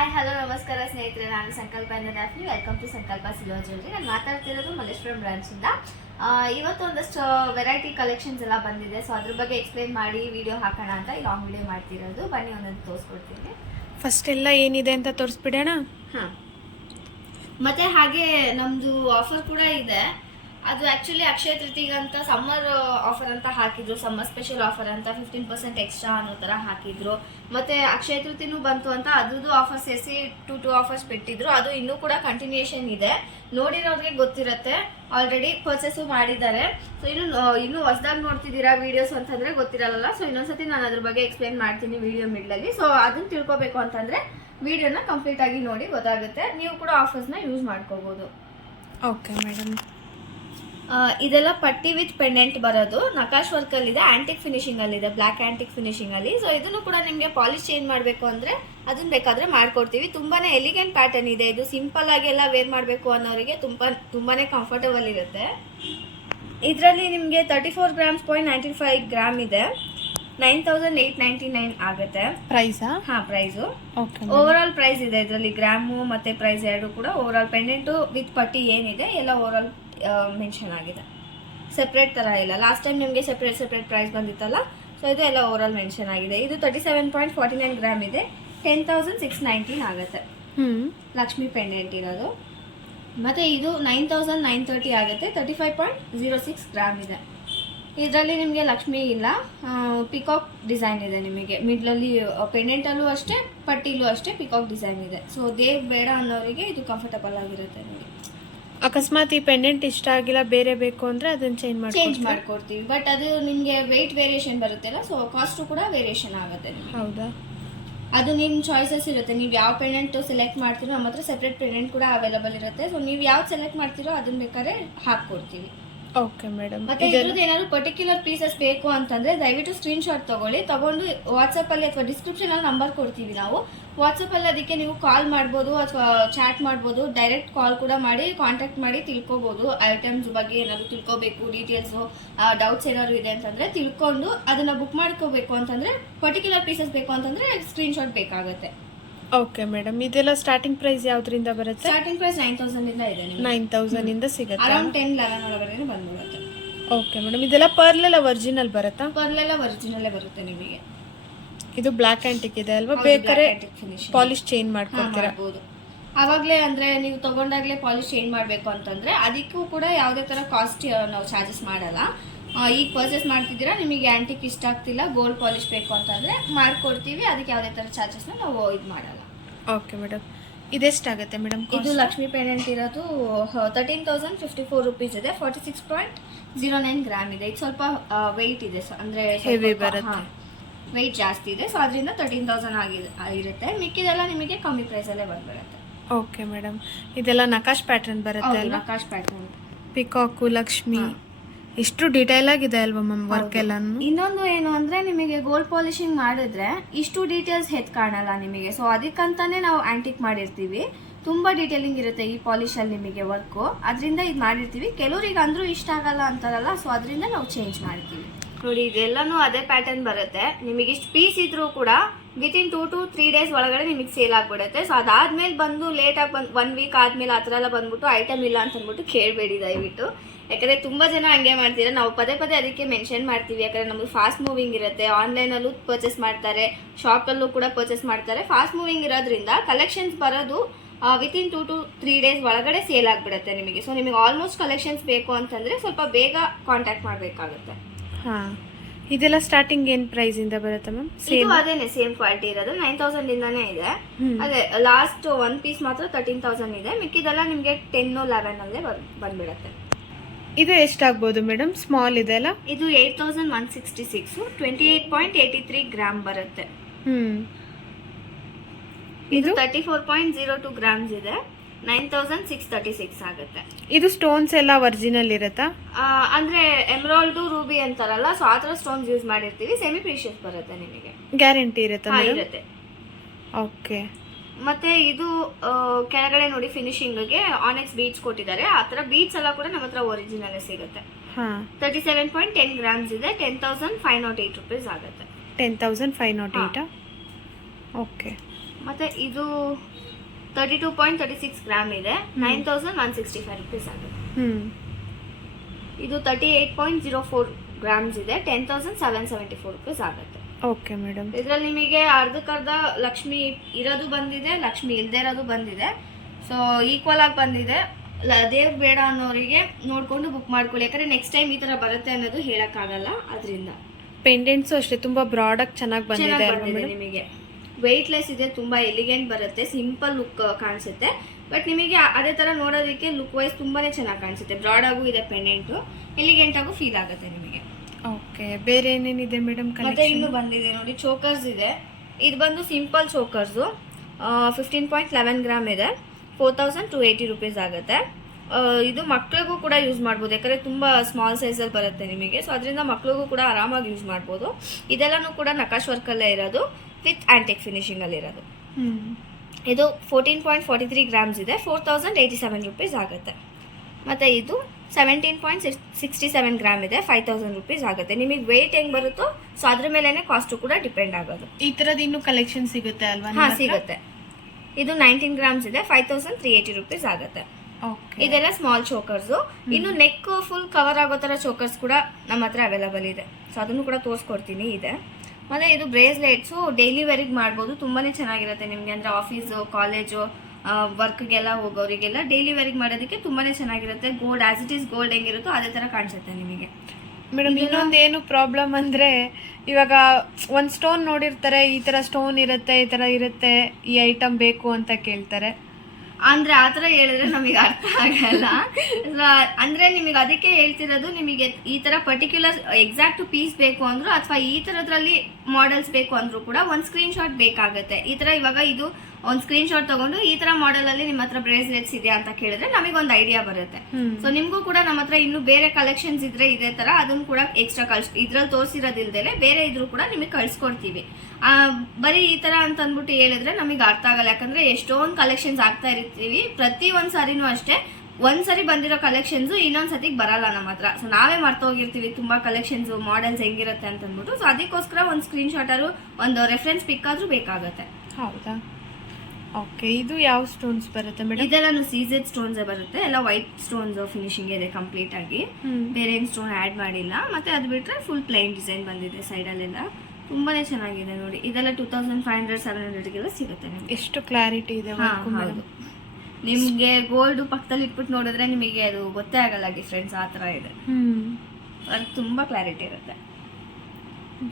Hi hello ನಮಸ್ಕಾರ ಸ್ನೇಹಿತರೆ, ನಾನು ಸಂಕಲ್ಪ ದಾಫ್ನಿ. ವೆಲ್ಕಮ್ ಟು ಸಂಕಲ್ಪ ಸಿಲ್ವರ್ ಜ್ಯುವೆಲ್ಲರಿ. ನಾನು ಮಾತಾಡ್ತಿರೋದು ಮಲ್ಲೇಶ್ವರಂ ಬ್ರಾಂಚಿಂದ. ಇವತ್ತು ಒಂದಷ್ಟು ವೆರೈಟಿ ಕಲೆಕ್ಷನ್ಸ್ ಎಲ್ಲ ಬಂದಿದೆ. ಸೊ ಅದ್ರ ಬಗ್ಗೆ ಎಕ್ಸ್ಪ್ಲೇನ್ ಮಾಡಿ ವಿಡಿಯೋ ಹಾಕೋಣ ಅಂತ ಈ ಲಾಂಗ್ ವಿಡಿಯೋ ಮಾಡ್ತಿರೋದು. ಬನ್ನಿ ಒಂದೊಂದು ತೋರಿಸ್ಕೊಡ್ತೀನಿ. ಫಸ್ಟ್ ಎಲ್ಲ ಏನಿದೆ ಅಂತ ತೋರಿಸ್ಬಿಡೋಣ. ಹಾಂ, ಮತ್ತೆ ಹಾಗೆ ನಮ್ಮದು ಆಫರ್ ಕೂಡ ಇದೆ. ಅದು ಆ್ಯಕ್ಚುಲಿ ಅಕ್ಷಯ ತೃತೀಗಂತ ಸಮ್ಮರ್ ಆಫರ್ ಅಂತ ಹಾಕಿದ್ರು, ಸಮ್ಮರ್ ಸ್ಪೆಷಲ್ ಆಫರ್ ಅಂತ 15% ಎಕ್ಸ್ಟ್ರಾ ಅನ್ನೋ ಥರ ಹಾಕಿದ್ರು. ಮತ್ತು ಅಕ್ಷಯ ತೃತೀನೂ ಬಂತು ಅಂತ ಅದ್ರದ್ದು ಆಫರ್ ಸೇರಿಸಿ ಟೂ ಆಫರ್ಸ್ ಬಿಟ್ಟಿದ್ರು. ಅದು ಇನ್ನೂ ಕೂಡ ಕಂಟಿನ್ಯೂಷನ್ ಇದೆ. ನೋಡಿರೋರಿಗೆ ಗೊತ್ತಿರುತ್ತೆ, ಆಲ್ರೆಡಿ ಪರ್ಚೇಸು ಮಾಡಿದ್ದಾರೆ. ಸೊ ಇನ್ನೂ ಹೊಸದಾಗಿ ನೋಡ್ತಿದ್ದೀರಾ ವೀಡಿಯೋಸ್ ಅಂತಂದರೆ ಗೊತ್ತಿರಲ್ಲ. ಸೊ ಇನ್ನೊಂದ್ಸತಿ ನಾನು ಅದ್ರ ಬಗ್ಗೆ ಎಕ್ಸ್ಪ್ಲೇನ್ ಮಾಡ್ತೀನಿ ವಿಡಿಯೋ ಮಿಡ್ಲಲ್ಲಿ. ಸೊ ಅದನ್ನು ತಿಳ್ಕೊಬೇಕು ಅಂತಂದರೆ ವಿಡಿಯೋನ ಕಂಪ್ಲೀಟ್ ಆಗಿ ನೋಡಿ, ಗೊತ್ತಾಗುತ್ತೆ. ನೀವು ಕೂಡ ಆಫರ್ಸ್ನ ಯೂಸ್ ಮಾಡ್ಕೋಬೋದು. Okay madam. ಇದೆಲ್ಲ ಪಟ್ಟಿ ವಿತ್ ಪೆಂಡೆಂಟ್ ಬರೋದು, ನಕಾಶ್ ವರ್ಕಲ್ಲಿದೆ, ಆ್ಯಂಟಿಕ್ ಫಿನಿಶಿಂಗಲ್ಲಿದೆ, ಬ್ಲ್ಯಾಕ್ ಆ್ಯಂಟಿಕ್ ಫಿನಿಶಿಂಗಲ್ಲಿ. ಸೊ ಇದನ್ನು ಕೂಡ ನಿಮಗೆ ಪಾಲಿಶ್ ಚೇಂಜ್ ಮಾಡಬೇಕು ಅಂದರೆ ಅದನ್ನ ಬೇಕಾದರೆ ಮಾಡ್ಕೊಡ್ತೀವಿ. ತುಂಬಾ ಎಲಿಗೆಂಟ್ ಪ್ಯಾಟರ್ನ್ ಇದೆ ಇದು. ಸಿಂಪಲ್ ಆಗಿ ಎಲ್ಲ ವೇರ್ ಮಾಡಬೇಕು ಅನ್ನೋರಿಗೆ ತುಂಬಾ ಕಂಫರ್ಟಬಲ್ ಇರುತ್ತೆ. ಇದರಲ್ಲಿ ನಿಮಗೆ 34 ಗ್ರಾಮ್ಸ್ 0.95 ಗ್ರಾಮ್ ಇದೆ. 9899 ಆಗುತ್ತೆ ಪ್ರೈಸಾ? ಹಾಂ, ಪ್ರೈಸು. ಓವರ್ ಆಲ್ ಪ್ರೈಸ್ ಇದೆ ಇದರಲ್ಲಿ, ಗ್ರಾಮು ಮತ್ತು ಪ್ರೈಸ್ ಎರಡು ಕೂಡ. ಓವರ್ ಆಲ್ ಪೆಂಡೆಂಟು ವಿತ್ ಪಟ್ಟಿ ಏನಿದೆ ಎಲ್ಲ ಓವರ್ ಆಲ್ ಮೆನ್ಷನ್ ಆಗಿದೆ, ಸೆಪ್ರೇಟ್ ಥರ ಇಲ್ಲ. ಲಾಸ್ಟ್ ಟೈಮ್ ನಿಮಗೆ ಸೆಪ್ರೇಟ್ ಪ್ರೈಸ್ ಬಂದಿತ್ತಲ್ಲ, ಸೊ ಇದು ಎಲ್ಲ ಓವರ್ ಆಲ್ ಮೆನ್ಷನ್ ಆಗಿದೆ. ಇದು 37.49 ಗ್ರಾಮ್ ಇದೆ, 10,619 ಆಗುತ್ತೆ. ಲಕ್ಷ್ಮಿ ಪೆಂಡೆಂಟ್ ಇರೋದು. ಮತ್ತು ಇದು 9,930 ಆಗುತ್ತೆ, 35.06 ಗ್ರಾಮ್ ಇದೆ. ಇದರಲ್ಲಿ ನಿಮಗೆ ಲಕ್ಷ್ಮಿ ಇಲ್ಲ, ಪಿಕಾಕ್ ಡಿಸೈನ್ ಇದೆ ನಿಮಗೆ. ಮಿಡ್ಲಲ್ಲಿ ಪೆಂಡೆಂಟಲ್ಲೂ ಅಷ್ಟೇ, ಪಟ್ಟಿಲೂ ಅಷ್ಟೇ ಪಿಕಾಕ್ ಡಿಸೈನ್ ಇದೆ. ಸೊ ದೇವ್ ಬೇಡ ಅನ್ನೋರಿಗೆ ಇದು ಕಂಫರ್ಟಬಲ್ ಆಗಿರುತ್ತೆ ನಿಮಗೆ. ಅಕಸ್ಮಾತ್ ಈ ಪೆಂಡೆಂಟ್ ಇಷ್ಟ ಆಗಿಲ್ಲ, ಬೇರೆ ಬೇಕು ಅಂದರೆ ಅದನ್ನು ಚೇಂಜ್ ಮಾಡ್ಕೊಡ್ತೀವಿ. ಬಟ್ ಅದು ನಿಮಗೆ ವೆಯ್ಟ್ ವೇರಿಯೇಷನ್ ಬರುತ್ತಲ್ಲ, ಸೊ ಕಾಸ್ಟು ಕೂಡ ವೇರಿಯೇಷನ್ ಆಗುತ್ತೆ. ಹೌದಾ? ಅದು ನಿಮ್ಮ ಚಾಯ್ಸಸ್ ಇರುತ್ತೆ. ನೀವು ಯಾವ ಪೆಂಡೆಂಟ್ ಸೆಲೆಕ್ಟ್ ಮಾಡ್ತೀರೋ ನಮ್ಮ ಹತ್ರ ಸೆಪ್ರೇಟ್ ಪೆಂಡೆಂಟ್ ಕೂಡ ಅವೈಲೇಬಲ್ ಇರುತ್ತೆ. ಸೊ ನೀವು ಯಾವ್ದು ಸೆಲೆಕ್ಟ್ ಮಾಡ್ತೀರೋ ಅದನ್ನ ಬೇಕಾದ್ರೆ ಹಾಕ್ಕೊಡ್ತೀವಿ. Okay madam. ಮತ್ತೆ ಇದ್ರದ್ದು ಏನಾದ್ರು ಪರ್ಟಿಕ್ಯುಲರ್ ಪೀಸಸ್ ಬೇಕು ಅಂತಂದ್ರೆ ದಯವಿಟ್ಟು ಸ್ಕ್ರೀನ್ಶಾಟ್ ತಗೊಂಡು ವಾಟ್ಸಪ್ಪಲ್ಲಿ ಅಥವಾ ಡಿಸ್ಕ್ರಿಪ್ಷನಲ್ಲಿ ನಂಬರ್ ಕೊಡ್ತೀವಿ ನಾವು. ವಾಟ್ಸಪ್ಪಲ್ಲಿ ಅದಕ್ಕೆ ನೀವು ಕಾಲ್ ಮಾಡ್ಬೋದು ಅಥವಾ ಚಾಟ್ ಮಾಡ್ಬೋದು. ಡೈರೆಕ್ಟ್ ಕಾಲ್ ಕೂಡ ಮಾಡಿ ಕಾಂಟ್ಯಾಕ್ಟ್ ಮಾಡಿ ತಿಳ್ಕೊಬೋದು. ಐಟಮ್ಸ್ ಬಗ್ಗೆ ಏನಾದ್ರು ತಿಳ್ಕೊಬೇಕು, ಡೀಟೇಲ್ಸು, ಡೌಟ್ಸ್ ಏನಾದ್ರು ಇದೆ ಅಂತಂದರೆ ತಿಳ್ಕೊಂಡು ಅದನ್ನು ಬುಕ್ ಮಾಡ್ಕೋಬೇಕು ಅಂತಂದರೆ, ಪರ್ಟಿಕ್ಯುಲರ್ ಪೀಸಸ್ ಬೇಕು ಅಂತಂದರೆ ಸ್ಕ್ರೀನ್ಶಾಟ್ ಬೇಕಾಗುತ್ತೆ. Okay madam. ಇದೆಲ್ಲ ಸ್ಟಾರ್ಟಿಂಗ್ ಪ್ರೈಸ್ ಯಾವ್ದ್ರಿಂದ ಬರುತ್ತೆ? ಸ್ಟಾರ್ಟಿಂಗ್ ಪ್ರೈಸ್ 9,000 ಇಂದ ಇದೆ. 9,000 ಇಂದ ಸಿಗುತ್ತೆ. ಅರೌಂಡ್ 10-11 ಒಳಗಡೆ ಬಂದ್ಬಿಡುತ್ತೆ. Okay madam. ಇದೆಲ್ಲ ಪರ್ಲೆಲ್ಲ ಒರಿಜಿನಲ್ ಬರುತ್ತಾ? ಪರ್ಲೆಲ್ಲ ಒರಿಜಿನಲ್ಲೇ ಬರುತ್ತೆ ನಿಮಗೆ. ಇದು ಬ್ಲ್ಯಾಕ್ ಆ್ಯಂಟಿಕ್ ಇದೆ ಅಲ್ವಾ? ಬೇಕಾದ್ರೆ ಪಾಲಿಶ್ ಚೇಂಜ್ ಮಾಡ್ಕೊಡ್ತೀರಾ? ಆವಾಗಲೇ ಅಂದರೆ ನೀವು ತೊಗೊಂಡಾಗಲೇ ಪಾಲಿಶ್ ಚೇಂಜ್ ಮಾಡಬೇಕು ಅಂತಂದರೆ ಅದಕ್ಕೂ ಕೂಡ ಯಾವುದೇ ಥರ ಕಾಸ್ಟ್ ನಾವು ಚಾರ್ಜಸ್ ಮಾಡಲ್ಲ. ಈಗ ಪರ್ಚೇಸ್ ಮಾಡ್ತಿದ್ದೀರಾ, ನಿಮಗೆ ಆ್ಯಂಟಿಕ್ ಇಷ್ಟ ಆಗ್ತಿಲ್ಲ, ಗೋಲ್ಡ್ ಪಾಲಿಶ್ ಬೇಕು ಅಂತಂದರೆ ಮಾಡ್ಕೊಡ್ತೀವಿ. ಅದಕ್ಕೆ ಯಾವುದೇ ಥರ ಚಾರ್ಜಸ್ನ ನಾವು ಇದು ಮಾಡಲ್ಲ. Okay madam. ಇದೆಷ್ಟಾಗುತ್ತೆ ಮೇಡಮ್? ಇದು ಲಕ್ಷ್ಮಿ ಪೆಂಡೆಂಟ್ ಇರೋದು 13,054 ರುಪೀಸ್ ಇದೆ, 46.09 ಗ್ರಾಮ್ ಇದೆ. ಇದು ಸ್ವಲ್ಪ ವೆಯ್ಟ್ ಇದೆ, ಅಂದರೆ ಹೆವಿ ಬರುತ್ತೆ, ವೆಯ್ಟ್ ಜಾಸ್ತಿ ಇದೆ. ಸೊ ಅದರಿಂದ 13,000 ಆಗಿರುತ್ತೆ. ಮಿಕ್ಕಿದೆಲ್ಲ ನಿಮಗೆ ಕಮ್ಮಿ ಪ್ರೈಸಲ್ಲೇ ಬಂದ್ಬಿಡುತ್ತೆ. Okay madam. ಇದೆಲ್ಲ ನಕಾಶ್ ಪ್ಯಾಟರ್ನ್ ಬರುತ್ತೆ ಅಲ್ವಾ? ನಕಾಶ್ ಪ್ಯಾಟರ್ನ್, ಪಿಕಾಕು, ಲಕ್ಷ್ಮಿ, ಇಷ್ಟು ಡೀಟೇಲ್ ಆಗಿದೆ ಅಲ್ವಾ ಮ್ಯಾಮ್ ವರ್ಕ್ ಎಲ್ಲ? ಇನ್ನೊಂದು ಏನು ಅಂದರೆ ನಿಮಗೆ ಗೋಲ್ಡ್ ಪಾಲಿಶಿಂಗ್ ಮಾಡಿದ್ರೆ ಇಷ್ಟು ಡೀಟೇಲ್ಸ್ ಹೆತ್ ಕಾಣಲ್ಲ ನಿಮಗೆ. ಸೊ ಅದಕ್ಕಂತಾನೆ ನಾವು ಆ್ಯಂಟಿಕ್ ಮಾಡಿರ್ತೀವಿ. ತುಂಬ ಡೀಟೇಲಿಂಗ್ ಇರುತ್ತೆ ಈ ಪಾಲಿಶಲ್ಲಿ ನಿಮಗೆ ವರ್ಕು. ಅದರಿಂದ ಇದು ಮಾಡಿರ್ತೀವಿ. ಕೆಲವರಿಗೆ ಅಂದರೂ ಇಷ್ಟ ಆಗಲ್ಲ ಅಂತಾರಲ್ಲ, ಸೊ ಅದರಿಂದ ನಾವು ಚೇಂಜ್ ಮಾಡ್ತೀವಿ. ನೋಡಿ, ಇದೆಲ್ಲನೂ ಅದೇ ಪ್ಯಾಟರ್ನ್ ಬರುತ್ತೆ. ನಿಮಗೆ ಇಷ್ಟು ಪೀಸ್ ಇದ್ರೂ ಕೂಡ ವಿತಿನ್ 2 to 3 ಡೇಸ್ ಒಳಗಡೆ ನಿಮಗೆ ಸೇಲ್ ಆಗಿಬಿಡುತ್ತೆ. ಸೊ ಅದಾದ್ಮೇಲೆ ಬಂದು ಲೇಟಾಗಿ 1 ವೀಕ್ ಆದಮೇಲೆ ಆ ಥರ ಎಲ್ಲ ಬಂದ್ಬಿಟ್ಟು ಐಟಮ್ ಇಲ್ಲ ಅಂತ ಅಂದ್ಬಿಟ್ಟು ಕೇಳಬೇಡಿ ದಯವಿಟ್ಟು. ಯಾಕಂದರೆ ತುಂಬ ಜನ ಹಂಗೆ ಮಾಡ್ತೀರಾ. ನಾವು ಪದೇ ಅದಕ್ಕೆ ಮೆನ್ಷನ್ ಮಾಡ್ತೀವಿ. ಯಾಕಂದರೆ ನಮಗೆ ಫಾಸ್ಟ್ ಮೂವಿಂಗ್ ಇರುತ್ತೆ. ಆನ್ಲೈನಲ್ಲೂ ಪರ್ಚೇಸ್ ಮಾಡ್ತಾರೆ, ಶಾಪಲ್ಲೂ ಕೂಡ ಪರ್ಚೇಸ್ ಮಾಡ್ತಾರೆ. ಫಾಸ್ಟ್ ಮೂವಿಂಗ್ ಇರೋದ್ರಿಂದ ಕಲೆಕ್ಷನ್ಸ್ ಬರೋದು ವಿತಿನ್ 2 to 3 ಡೇಸ್ ಒಳಗಡೆ ಸೇಲ್ ಆಗಿಬಿಡುತ್ತೆ ನಿಮಗೆ. ಸೊ ನಿಮಗೆ ಆಲ್ಮೋಸ್ಟ್ ಕಲೆಕ್ಷನ್ಸ್ ಬೇಕು ಅಂತಂದರೆ ಸ್ವಲ್ಪ ಬೇಗ ಕಾಂಟ್ಯಾಕ್ಟ್ ಮಾಡಬೇಕಾಗುತ್ತೆ. ಹಾಂ. ಇದೆಲ್ಲ ಸ್ಟಾರ್ಟಿಂಗ್ ಏನು ಪ್ರೈಸ್ ಇಂದ ಬರುತ್ತೆ ಮ್ಯಾಮ್? ಇದು ಅದೇನೆ, ಸೇಮ್ ಕ್ವಾಲಿಟಿ ಇರೋದು 9,000 ಇಂದಾನೇ ಇದೆ. ಅದೇ ಲಾಸ್ಟ್ 1 ಪೀಸ್ ಮಾತ್ರ 13,000 ಇದೆ. ಮಿಕ್ಕಿದೆಲ್ಲ ನಿಮಗೆ 10-11 ಅಲ್ಲೇ ಬಂದ್ಬಿಡುತ್ತೆ. ಇದು ಎಷ್ಟಾಗ್ಬೋದು ಮೇಡಮ್? ಸ್ಮಾಲ್ ಇದೆ ಅಲ್ಲ? ಇದು 8,166, 28.83 ಗ್ರಾಮ್ ಬರುತ್ತೆ. ಇದು 34.02 ಗ್ರಾಮ್ಸ್ ಇದೆ, 9,636 ಆಗುತ್ತೆ. ಇದು ಸ್ಟೋನ್ಸ್ ಎಲ್ಲ ಒರಿಜಿನಲ್ ಇರುತ್ತಾ? ಅಂದ್ರೆ ಎಮರಾಲ್ಡು, ರೂಬಿ ಅಂತಾರಲ್ಲ, ಸೊ ಆ ಥರ ಸ್ಟೋನ್ಸ್ ಯೂಸ್ ಮಾಡಿರ್ತೀವಿ. ಸೆಮಿ ಪ್ರೀಶಿಯಸ್ ಬರುತ್ತೆ ನಿಮಗೆ. ಗ್ಯಾರಂಟಿ ಇರುತ್ತಾ? ಇರುತ್ತೆ. ಓಕೆ. ಮತ್ತೆ ಇದು ಕೆಳಗಡೆ ನೋಡಿ ಫಿನಿಶಿಂಗ್ಗೆ ಆನೆಕ್ಸ್ ಬೀಡ್ಸ್ ಕೊಟ್ಟಿದ್ದಾರೆ. ಆ ಥರ ಬೀಡ್ಸ್ ಎಲ್ಲ ಕೂಡ ನಮ್ಮ ಹತ್ರ ಒರಿಜಿನಲ್ ಸಿಗುತ್ತೆ. 37.10 ಗ್ರಾಮ್ಸ್ ಇದೆ, 10,508 ರುಪೀಸ್ ಆಗುತ್ತೆ. 10,508. ಓಕೆ. ಮತ್ತು ಇದು 32.36 ಗ್ರಾಮ್ ಇದೆ, 9165 ರುಪೀಸ್ ಆಗುತ್ತೆ. ಇದು 38.04 ಗ್ರಾಮ್ಸ್ ಇದೆ, 10,774 ರುಪೀಸ್ ಆಗುತ್ತೆ. Okay madam. ಇದರಲ್ಲಿ ನಿಮಗೆ ಅರ್ಧಕ್ಕರ್ಧ ಲಕ್ಷ್ಮಿ ಇರೋದು ಬಂದಿದೆ, ಲಕ್ಷ್ಮಿ ಇಲ್ಲದೆ ಇರೋದು ಬಂದಿದೆ. ಸೊ ಈಕ್ವಲ್ ಆಗಿ ಬಂದಿದೆ. ದೇವ್ರು ಬೇಡ ಅನ್ನೋರಿಗೆ ನೋಡ್ಕೊಂಡು ಬುಕ್ ಮಾಡ್ಕೊಳ್ಳಿ, ಯಾಕಂದ್ರೆ ನೆಕ್ಸ್ಟ್ ಟೈಮ್ ಈ ತರ ಬರುತ್ತೆ ಅನ್ನೋದು ಹೇಳಕ್ಕಾಗಲ್ಲ. ಅದರಿಂದ ಪೆಂಡೆಂಟ್ಸು ಅಷ್ಟೇ ತುಂಬಾ ಬ್ರಾಡಾಗಿ ಚೆನ್ನಾಗಿ ಬಂದಿದೆ. ನಿಮಗೆ ವೆಯ್ಟ್ಲೆಸ್ ಇದೆ, ತುಂಬಾ ಎಲಿಗೆಂಟ್ ಬರುತ್ತೆ, ಸಿಂಪಲ್ ಲುಕ್ ಕಾಣಿಸುತ್ತೆ. ಬಟ್ ನಿಮಗೆ ಅದೇ ತರ ನೋಡೋದಕ್ಕೆ ಲುಕ್ ವೈಸ್ ತುಂಬಾನೇ ಚೆನ್ನಾಗಿ ಕಾಣಿಸುತ್ತೆ. ಬ್ರಾಡ್ ಆಗೂ ಇದೆ ಪೆಂಡೆಂಟು, ಎಲಿಗೆಂಟ್ ಆಗು ಫೀಲ್ ಆಗುತ್ತೆ ನಿಮಗೆ. ಓಕೆ, ಬೇರೆ ಏನೇನಿದೆ ಮೇಡಮ್? ಮತ್ತೆ ಇನ್ನು ಬಂದಿದೆ ನೋಡಿ, ಚೋಕರ್ಸ್ ಇದೆ. ಇದು ಬಂದು ಸಿಂಪಲ್ ಚೋಕರ್ಸು, 15.11 ಗ್ರಾಮ್ ಇದೆ, 4,280 ರುಪೀಸ್ ಆಗುತ್ತೆ. ಇದು ಮಕ್ಳಿಗೂ ಕೂಡ ಯೂಸ್ ಮಾಡ್ಬೋದು, ಯಾಕಂದರೆ ತುಂಬ ಸ್ಮಾಲ್ ಸೈಜಲ್ಲಿ ಬರುತ್ತೆ ನಿಮಗೆ. ಸೊ ಅದರಿಂದ ಮಕ್ಳಿಗೂ ಕೂಡ ಆರಾಮಾಗಿ ಯೂಸ್ ಮಾಡ್ಬೋದು. ಇದೆಲ್ಲನೂ ಕೂಡ ನಕಾಶ್ ವರ್ಕಲ್ಲೇ ಇರೋದು, ವಿತ್ ಆ್ಯಂಟಿಕ್ ಫಿನಿಶಿಂಗಲ್ಲಿ ಇರೋದು. ಇದು 14.43 ಗ್ರಾಮ್ಸ್ ಇದೆ, 4,087 ರುಪೀಸ್ ಆಗುತ್ತೆ. ಮತ್ತು ಇದು 17.67 ಗ್ರಾಮ್ ಇದೆ, 5,000 ರುಪೀಸ್ ಆಗುತ್ತೆ. ನಿಮಗೆ ವೆಯ್ಟ್ ಹೆಂಗೆ ಬರುತ್ತೋ ಸೊ ಅದ್ರ ಮೇಲೇ ಕಾಸ್ಟು ಕೂಡ ಡಿಪೆಂಡ್ ಆಗೋದು. ಈ ಥರದ್ದು ಇನ್ನೂ ಕಲೆಕ್ಷನ್ ಸಿಗುತ್ತೆ ಅಲ್ವಾ? ಹಾಂ, ಸಿಗುತ್ತೆ. ಇದು 19 ಗ್ರಾಮ್ಸ್ ಇದೆ, 5,380 ರುಪೀಸ್ ಆಗುತ್ತೆ. ಇದೆಲ್ಲ ಸ್ಮಾಲ್ ಚೋಕರ್ಸು. ಇನ್ನು ನೆಕ್ ಫುಲ್ ಕವರ್ ಆಗೋ ಥರ ಚೋಕರ್ಸ್ ಕೂಡ ನಮ್ಮ ಹತ್ರ ಅವೈಲಬಲ್ ಇದೆ. ಸೊ ಅದನ್ನು ಕೂಡ ತೋರಿಸ್ಕೊಡ್ತೀನಿ. ಇದೆ ಮತ್ತು ಇದು ಬ್ರೇಸ್ಲೆಟ್ಸು ಡೈಲಿ ವೇರಿಗೆ ಮಾಡ್ಬೋದು, ತುಂಬಾ ಚೆನ್ನಾಗಿರುತ್ತೆ ನಿಮಗೆ. ಅಂದರೆ ಆಫೀಸು, ಕಾಲೇಜು, ವರ್ಕ್ಗೆಲ್ಲ ಹೋಗೋರಿಗೆಲ್ಲ ಡೈಲಿ ವೇರಿಗೆ ಮಾಡೋದಕ್ಕೆ ತುಂಬಾ ಚೆನ್ನಾಗಿರುತ್ತೆ. Gold as it is gold ಹೆಂಗಿರುತ್ತೋ ಅದೇ ಥರ ಕಾಣಿಸುತ್ತೆ ನಿಮಗೆ. ಮೇಡಮ್ ಇನ್ನೊಂದು ಏನು ಪ್ರಾಬ್ಲಮ್ ಅಂದರೆ, ಇವಾಗ ಒಂದು ಸ್ಟೋನ್ ನೋಡಿರ್ತಾರೆ, ಈ ಥರ ಸ್ಟೋನ್ ಇರುತ್ತೆ, ಈ ಥರ ಇರುತ್ತೆ, ಈ ಐಟಮ್ ಬೇಕು ಅಂತ ಕೇಳ್ತಾರೆ. ಅಂದ್ರೆ ಆ ಥರ ಹೇಳಿದ್ರೆ ನಮಗೆ ಅರ್ಥ ಆಗಲ್ಲ. ಅಂದ್ರೆ ನಿಮಗೆ ಅದಕ್ಕೆ ಹೇಳ್ತಿರೋದು, ನಿಮಗೆ ಈ ತರ ಪರ್ಟಿಕ್ಯುಲರ್ ಎಕ್ಸಾಕ್ಟ್ ಪೀಸ್ ಬೇಕು ಅಂದ್ರು ಅಥವಾ ಈ ಥರದ್ರಲ್ಲಿ ಮಾಡೆಲ್ಸ್ ಬೇಕು ಅಂದ್ರೂ ಕೂಡ ಒಂದು ಸ್ಕ್ರೀನ್ ಶಾಟ್ ಬೇಕಾಗುತ್ತೆ. ಈ ಥರ ಇವಾಗ ಇದು ಒಂದು ಸ್ಕ್ರೀನ್ ಶಾಟ್ ತಗೊಂಡು ಈ ಥರ ಮಾಡೆಲಲ್ಲಿ ನಿಮ್ಮ ಹತ್ರ ಬ್ರೇಸ್ಲೆಟ್ಸ್ ಇದೆಯಾ ಅಂತ ಕೇಳಿದ್ರೆ ನಮಗೊಂದು ಐಡಿಯಾ ಬರುತ್ತೆ. ಸೊ ನಿಮಗೂ ಕೂಡ ನಮ್ಮ ಹತ್ರ ಇನ್ನೂ ಬೇರೆ ಕಲೆಕ್ಷನ್ಸ್ ಇದ್ರೆ ಇದೇ ಥರ ಅದನ್ನು ಕೂಡ ಎಕ್ಸ್ಟ್ರಾ ಇದ್ರಲ್ಲಿ ತೋರಿಸಿರೋದಿಲ್ದೇ ಬೇರೆ ಇದ್ರೂ ಕೂಡ ನಿಮಗೆ ಕಳ್ಸಿಕೊಡ್ತೀವಿ. ಬರೀ ಈ ಥರ ಅಂತ ಅಂದ್ಬಿಟ್ಟು ಹೇಳಿದ್ರೆ ನಮಗೆ ಅರ್ಥ ಆಗಲ್ಲ, ಯಾಕಂದರೆ ಎಷ್ಟೊಂದು ಕಲೆಕ್ಷನ್ಸ್ ಆಗ್ತಾ ಇರ್ತೀವಿ. ಪ್ರತಿ ಒಂದು ಸಾರಿನೂ ಅಷ್ಟೇ, ಒಂದ್ಸರಿ ಬಂದಿರೋ ಕಲೆಕ್ಷನ್ಸು ಇನ್ನೊಂದು ಸತಿಗೆ ಬರಲ್ಲ ನಮ್ಮ ಹತ್ರ. ಸೊ ನಾವೇ ಮರ್ತೋಗಿರ್ತೀವಿ ತುಂಬ ಕಲೆಕ್ಷನ್ಸು, ಮಾಡೆಲ್ಸ್ ಹೆಂಗಿರುತ್ತೆ ಅಂತ ಅಂದ್ಬಿಟ್ಟು. ಸೊ ಅದಕ್ಕೋಸ್ಕರ ಒಂದು ಸ್ಕ್ರೀನ್ ಶಾಟಾರು, ಒಂದು ರೆಫರೆನ್ಸ್ ಪಿಕ್ ಆದರೂ ಬೇಕಾಗುತ್ತೆ. ಹೌದಾ? ಓಕೆ, ಇದು ಯಾವ ಸ್ಟೋನ್ಸ್ ಬರುತ್ತೆ ಮೇಡಮ್? ಇದೆಲ್ಲ ಸೀಸೆಡ್ ಸ್ಟೋನ್ಸೇ ಬರುತ್ತೆ, ಎಲ್ಲ ವೈಟ್ ಸ್ಟೋನ್ಸ್ ಫಿನಿಶಿಂಗ್ ಇದೆ ಕಂಪ್ಲೀಟ್ ಆಗಿ, ಬೇರೆ ಏನು ಸ್ಟೋನ್ ಆ್ಯಡ್ ಮಾಡಿಲ್ಲ. ಮತ್ತೆ ಅದು ಬಿಟ್ಟರೆ ಫುಲ್ ಪ್ಲೈನ್ ಡಿಸೈನ್ ಬಂದಿದೆ ಸೈಡಲ್ಲೆಲ್ಲ, ತುಂಬಾ ಚೆನ್ನಾಗಿದೆ ನೋಡಿ. ಇದೆಲ್ಲ 2,500-700ಗೆಲ್ಲ ಸಿಗುತ್ತೆ ನಿಮಗೆ. ಎಷ್ಟು ಕ್ಲಾರಿಟಿ ಇದೆ. ಹೌದು, ನಿಮಗೆ ಗೋಲ್ಡ್ ಪಕ್ಕದಲ್ಲಿ ಇಟ್ಬಿಟ್ಟು ನೋಡಿದ್ರೆ ನಿಮಗೆ ಅದು ಗೊತ್ತೇ ಆಗಲ್ಲ ಡಿಫ್ರೆನ್ಸ್, ಆ ಥರ ಇದೆ. ಅದು ತುಂಬ ಕ್ಲಾರಿಟಿ ಇರುತ್ತೆ.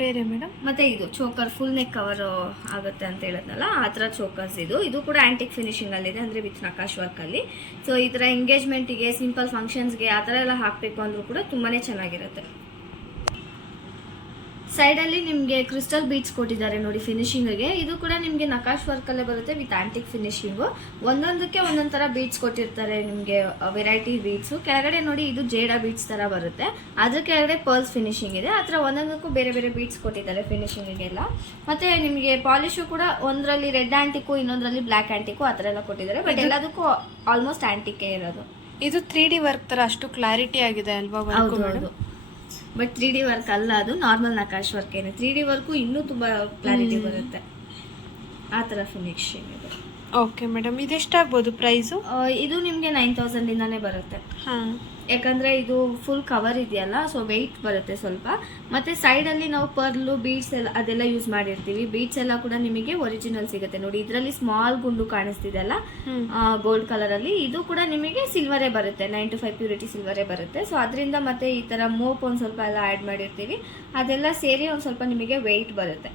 ಬೇರೆ ಮೇಡಮ್? ಮತ್ತೆ ಇದು ಚೋಕರ್ ಫುಲ್ ನೆಕ್ ಕವರ್ ಆಗುತ್ತೆ ಅಂತ ಹೇಳಿದ್ನಲ್ಲ, ಆ ಥರ ಚೋಕರ್ಸ್. ಇದು ಕೂಡ ಆ್ಯಂಟಿಕ್ ಫಿನಿಶಿಂಗಲ್ಲಿದೆ, ಅಂದರೆ ವಿತ್ ನಕಾಶ್ ವರ್ಕಲ್ಲಿ. ಸೊ ಈ ಥರ ಎಂಗೇಜ್ಮೆಂಟಿಗೆ, ಸಿಂಪಲ್ ಫಂಕ್ಷನ್ಸ್ಗೆ ಆ ಥರ ಎಲ್ಲ ಹಾಕಬೇಕು ಅಂದರೂ ಕೂಡ ತುಂಬಾ ಚೆನ್ನಾಗಿರುತ್ತೆ. ಸೈಡಲ್ಲಿ ನಿಮಗೆ ಕ್ರಿಸ್ಟಲ್ ಬೀಡ್ಸ್ ಕೊಟ್ಟಿದ್ದಾರೆ ನೋಡಿ ಫಿನಿಶಿಂಗ್ಗೆ. ಇದು ಕೂಡ ನಿಮಗೆ ನಕಾಶ್ ವರ್ಕಲ್ಲೇ ಬರುತ್ತೆ ವಿತ್ ಆ್ಯಂಟಿಕ್ ಫಿನಿಶಿಂಗು. ಒಂದೊಂದಕ್ಕೆ ಒಂದೊಂದು ಥರ ಬೀಡ್ಸ್ ಕೊಟ್ಟಿರ್ತಾರೆ ನಿಮಗೆ, ವೆರೈಟಿ ಬೀಡ್ಸು. ಕೆಳಗಡೆ ನೋಡಿ ಇದು ಜೇಡ ಬೀಡ್ಸ್ ಥರ ಬರುತ್ತೆ, ಅದ್ರ ಕೆಳಗಡೆ ಪರ್ಲ್ಸ್ ಫಿನಿಶಿಂಗ್ ಇದೆ. ಆ ಥರ ಒಂದೊಂದಕ್ಕೂ ಬೇರೆ ಬೇರೆ ಬೀಡ್ಸ್ ಕೊಟ್ಟಿದ್ದಾರೆ ಫಿನಿಶಿಂಗಿಗೆಲ್ಲ. ಮತ್ತು ನಿಮಗೆ ಪಾಲಿಶು ಕೂಡ ಒಂದರಲ್ಲಿ ರೆಡ್ ಆ್ಯಂಟಿಕ್ಕು, ಇನ್ನೊಂದರಲ್ಲಿ ಬ್ಲ್ಯಾಕ್ ಆ್ಯಂಟಿಕ್ಕು ಆ ಥರ ಎಲ್ಲ ಕೊಟ್ಟಿದ್ದಾರೆ. ಬಟ್ ಎಲ್ಲದಕ್ಕೂ ಆಲ್ಮೋಸ್ಟ್ ಆ್ಯಂಟಿಕ್ಕೇ ಇರೋದು. ಇದು 3D ವರ್ಕ್ ಥರ ಅಷ್ಟು ಕ್ಲಾರಿಟಿ ಆಗಿದೆ ಅಲ್ವಾ? ಹೌದು, ಬಟ್ 3D ವರ್ಕ್ ಅಲ್ಲ, ಅದು ನಾರ್ಮಲ್ ನಕಾಶ್ ವರ್ಕ್. ಏನು 3D ವರ್ಕು ಇನ್ನೂ ತುಂಬ ಕ್ಲಾರಿಟಿ ಬರುತ್ತೆ, ಆ ಥರ ಫಿನಿಶಿಂಗ್ ಇದೆ. ಓಕೆ ಮೇಡಮ್, ಇದೆಷ್ಟಾಗ್ಬೋದು ಪ್ರೈಸು? ಇದು ನಿಮಗೆ 9,000ಇಂದಾನೇ ಬರುತ್ತೆ. ಹಾಂ, ಯಾಕಂದರೆ ಇದು ಫುಲ್ ಕವರ್ ಇದೆಯಲ್ಲ, ಸೊ ವೆಯ್ಟ್ ಬರುತ್ತೆ ಸ್ವಲ್ಪ. ಮತ್ತು ಸೈಡಲ್ಲಿ ನಾವು ಪರ್ಲು, ಬೀಡ್ಸ್ ಎಲ್ಲ ಅದೆಲ್ಲ ಯೂಸ್ ಮಾಡಿರ್ತೀವಿ. ಬೀಡ್ಸ್ ಎಲ್ಲ ಕೂಡ ನಿಮಗೆ ಒರಿಜಿನಲ್ ಸಿಗುತ್ತೆ ನೋಡಿ. ಇದರಲ್ಲಿ ಸ್ಮಾಲ್ ಗುಂಡು ಕಾಣಿಸ್ತಿದೆ ಅಲ್ಲ, ಗೋಲ್ಡ್ ಕಲರಲ್ಲಿ, ಇದು ಕೂಡ ನಿಮಗೆ ಸಿಲ್ವರೇ ಬರುತ್ತೆ, 9 to 5 ಪ್ಯೂರಿಟಿ ಸಿಲ್ವರೇ ಬರುತ್ತೆ. ಸೊ ಅದರಿಂದ ಮತ್ತೆ ಈ ಥರ ಮೋಪ್ ಒಂದು ಸ್ವಲ್ಪ ಎಲ್ಲ ಆ್ಯಡ್ ಮಾಡಿರ್ತೀವಿ, ಅದೆಲ್ಲ ಸೇರಿ ಒಂದು ಸ್ವಲ್ಪ ನಿಮಗೆ ವೆಯ್ಟ್ ಬರುತ್ತೆ.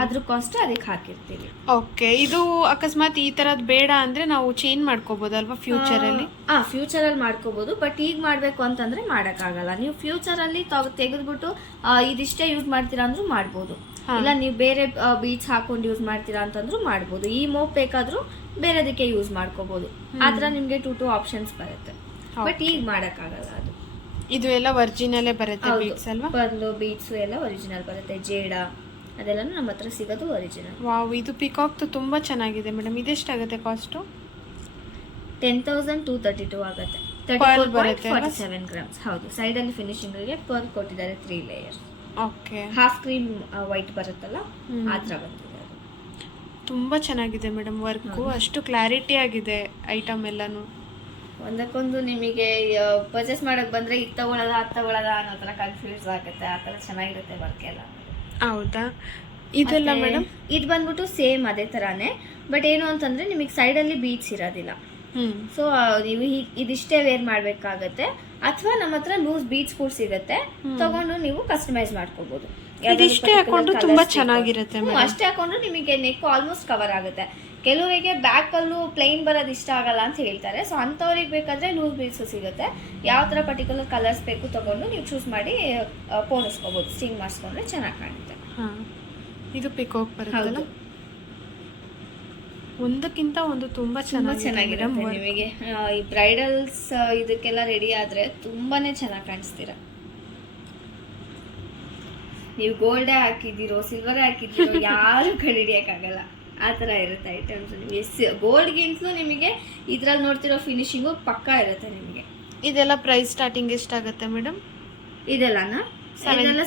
ಅದ್ರ ಕಾಸ್ಟ್ ಅದಕ್ಕೆ ಹಾಕಿರ್ತೀವಿ. ಓಕೆ, ಇದು ಅಕಸ್ಮಾತ್ ಈ ತರದ್ ಬೇಡ ಅಂದ್ರೆ ನಾವು ಚೇಂಜ್ ಮಾಡ್ಕೋಬಹುದಲ್ವಾ ಫ್ಯೂಚರಲ್ಲಿ? ಫ್ಯೂಚರಲ್ಲಿ ಮಾಡ್ಕೋಬಹುದು, ಬಟ್ ಈಗ ಮಾಡಬೇಕು ಅಂತಂದ್ರೆ ಮಾಡೋಕ್ಕಾಗಲ್ಲ. ನೀವು ಫ್ಯೂಚರಲ್ಲಿ ತೆಗೆದ್ಬಿಟ್ಟು ಇದಿಷ್ಟೇ ಯೂಸ್ ಮಾಡ್ತೀರಾ ಅಂದ್ರೂ ಮಾಡ್ಬೋದು, ಇಲ್ಲ ನೀವು ಬೇರೆ ಬೀಡ್ಸ್ ಹಾಕೊಂಡು ಯೂಸ್ ಮಾಡ್ತೀರಾ ಅಂತಂದ್ರೂ ಮಾಡ್ಬೋದು. ಈ ಮೋಪ್ ಬೇಕಾದ್ರೂ ಬೇರೆದಕ್ಕೆ ಯೂಸ್ ಮಾಡ್ಕೋಬಹುದು. ಆ ಥರ ನಿಮಗೆ 2 ಆಪ್ಷನ್ಸ್ ಬರುತ್ತೆ, ಬಟ್ ಈಗ ಮಾಡೋಕ್ಕಾಗಲ್ಲ. ಅದು ಇದು ಎಲ್ಲ ಒರಿಜಿನಲೇ ಬರುತ್ತೆ ಬೀಡ್ಸ್ ಅಲ್ವಾ? ಪರ್ಲು, ಬೀಡ್ಸು ಎಲ್ಲ ಒರಿಜಿನಲ್ ಬರುತ್ತೆ. ಜೇಡ ಅದೆಲ್ಲನೂ ನಮ್ಮ ಹತ್ರ ಸಿಗೋದು ಒರಿಜಿನಲ್. ವಾವ್, ಇದು ಪಿಕಾಕ್ ತುಂಬಾ ಚೆನ್ನಾಗಿದೆ ಮೇಡಮ್. ಇದೆಷ್ಟಾಗುತ್ತೆ ಕಾಸ್ಟು? 10,232 ಆಗುತ್ತೆ. 34.47 ಗ್ರಾಮ್ಸ್. ಹೌದು, ಸೈಡಲ್ಲಿ ಫಿನಿಶಿಂಗ್ಗೆ ಪರ್ಲ್ ಕೊಟ್ಟಿದ್ದಾರೆ 3 layers. Okay, half cream white ಬರುತ್ತಲ್ಲ, ಆ ಥರ ಬಂದಿದೆ. ತುಂಬ ಚೆನ್ನಾಗಿದೆ ಮೇಡಮ್ ವರ್ಕು, ಅಷ್ಟು ಕ್ಲಾರಿಟಿ ಆಗಿದೆ ಐಟಮ್ ಎಲ್ಲಾನು. ಒಂದಕ್ಕೊಂದು ನಿಮಗೆ ಪರ್ಚೇಸ್ ಮಾಡಕ್ ಬಂದ್ರೆ ಇದು ತಗೊಳ್ಳೋದ ಅದು ತಗೊಳ್ಳೋದ ಅನ್ನೋ ಥರ ಕನ್ಫ್ಯೂಸ್ ಆಗುತ್ತೆ. ಆ ಥರ ಚೆನ್ನಾಗಿರುತ್ತೆ ವರ್ಕ್ ಎಲ್ಲ. ಹೌದಾ? ಇದೆಲ್ಲ ಮೇಡಮ್ ಇದು ಬಂದ್ಬಿಟ್ಟು ಸೇಮ್ ಅದೇ ಥರಾನೇ, ಬಟ್ ಏನು ಅಂತಂದ್ರೆ ನಿಮಗೆ ಸೈಡಲ್ಲಿ ಬೀಡ್ಸ್ ಇರೋದಿಲ್ಲ. ಸೊ ನೀವು ಇದಿಷ್ಟೇ ವೇರ್ ಮಾಡ್ಬೇಕಾಗತ್ತೆ, ಅಥವಾ ನಮ್ಮ ಹತ್ರ ಲೂಸ್ ಬೀಡ್ಸ್ ಕೂಡ ಸಿಗುತ್ತೆ, ತಗೊಂಡು ನೀವು ಕಸ್ಟಮೈಸ್ ಮಾಡ್ಕೋಬಹುದು. ಇದಿಷ್ಟೇ ಹಾಕೊಂಡು ತುಂಬಾ ಚೆನ್ನಾಗಿರುತ್ತೆ. ಅಷ್ಟೇ ಹಾಕೊಂಡ್ರು ನಿಮಗೆ ನೆಕ್ ಆಲ್ಮೋಸ್ಟ್ ಕವರ್ ಆಗುತ್ತೆ. ಕೆಲವರಿಗೆ ಬ್ಯಾಕ್ ಅಲ್ಲೂ ಪ್ಲೈನ್ ಬರೋದು ಇಷ್ಟ ಆಗಲ್ಲ ಅಂತ ಹೇಳ್ತಾರೆ. ಸೊ ಅಂಥವ್ರಿಗೆ ಬೇಕಾದ್ರೆ ಲೂಸ್ ಬೀಡ್ಸ್ ಸಿಗುತ್ತೆ. ಯಾವ ಥರ ಪರ್ಟಿಕ್ಯುಲರ್ ಕಲರ್ಸ್ ಬೇಕು ತಗೊಂಡು ನೀವು ಚೂಸ್ ಮಾಡಿ ಪೋಣಿಸ್ಕೋಬಹುದು. ಸ್ಟಿಂಗ್ ಮಾಡಿಸ್ಕೊಂಡ್ರೆ ಚೆನ್ನಾಗಿ ಕಾಣುತ್ತೆ. ಇದು ಪಿಕಾಕ್ ಬರುತ್ತಲ್ಲ, ಒಂದಕ್ಕಿಂತ ಒಂದು ತುಂಬಾ ಚೆನ್ನಾಗಿರುತ್ತೆ ನಿಮಗೆ. ಈ ಬ್ರೈಡಲ್ಸ್ ಇದಕ್ಕೆಲ್ಲ ರೆಡಿ ಆದ್ರೆ ತುಂಬಾನೇ ಚೆನ್ನಾಗಿ ಕಾಣಿಸ್ತೀರಾ. ನೀವು ಗೋಲ್ಡೇ ಹಾಕಿದ್ದೀರೋ ಸಿಲ್ವರ್ ಹಾಕಿದ್ದೀರೋ ಯಾರು ಕಂಡುಹಿಡಿಯಕ್ಕಾಗಲ್ಲ. ಆ ಥರ ಇರುತ್ತೆ ಐಟಮ್ಸ್. ನಿಮಗೆ ಗೋಲ್ಡ್ಗಿಂತಲೂ ನಿಮಗೆ ಇದ್ರಲ್ಲಿ ನೋಡ್ತಿರೋ ಫಿನಿಶಿಂಗು ಪಕ್ಕಾ ಇರುತ್ತೆ ನಿಮಗೆ. ಇದೆಲ್ಲ ಪ್ರೈಸ್ ಸ್ಟಾರ್ಟಿಂಗ್ ಎಷ್ಟಾಗುತ್ತೆ ಮೇಡಮ್? ಇದೆಲ್ಲ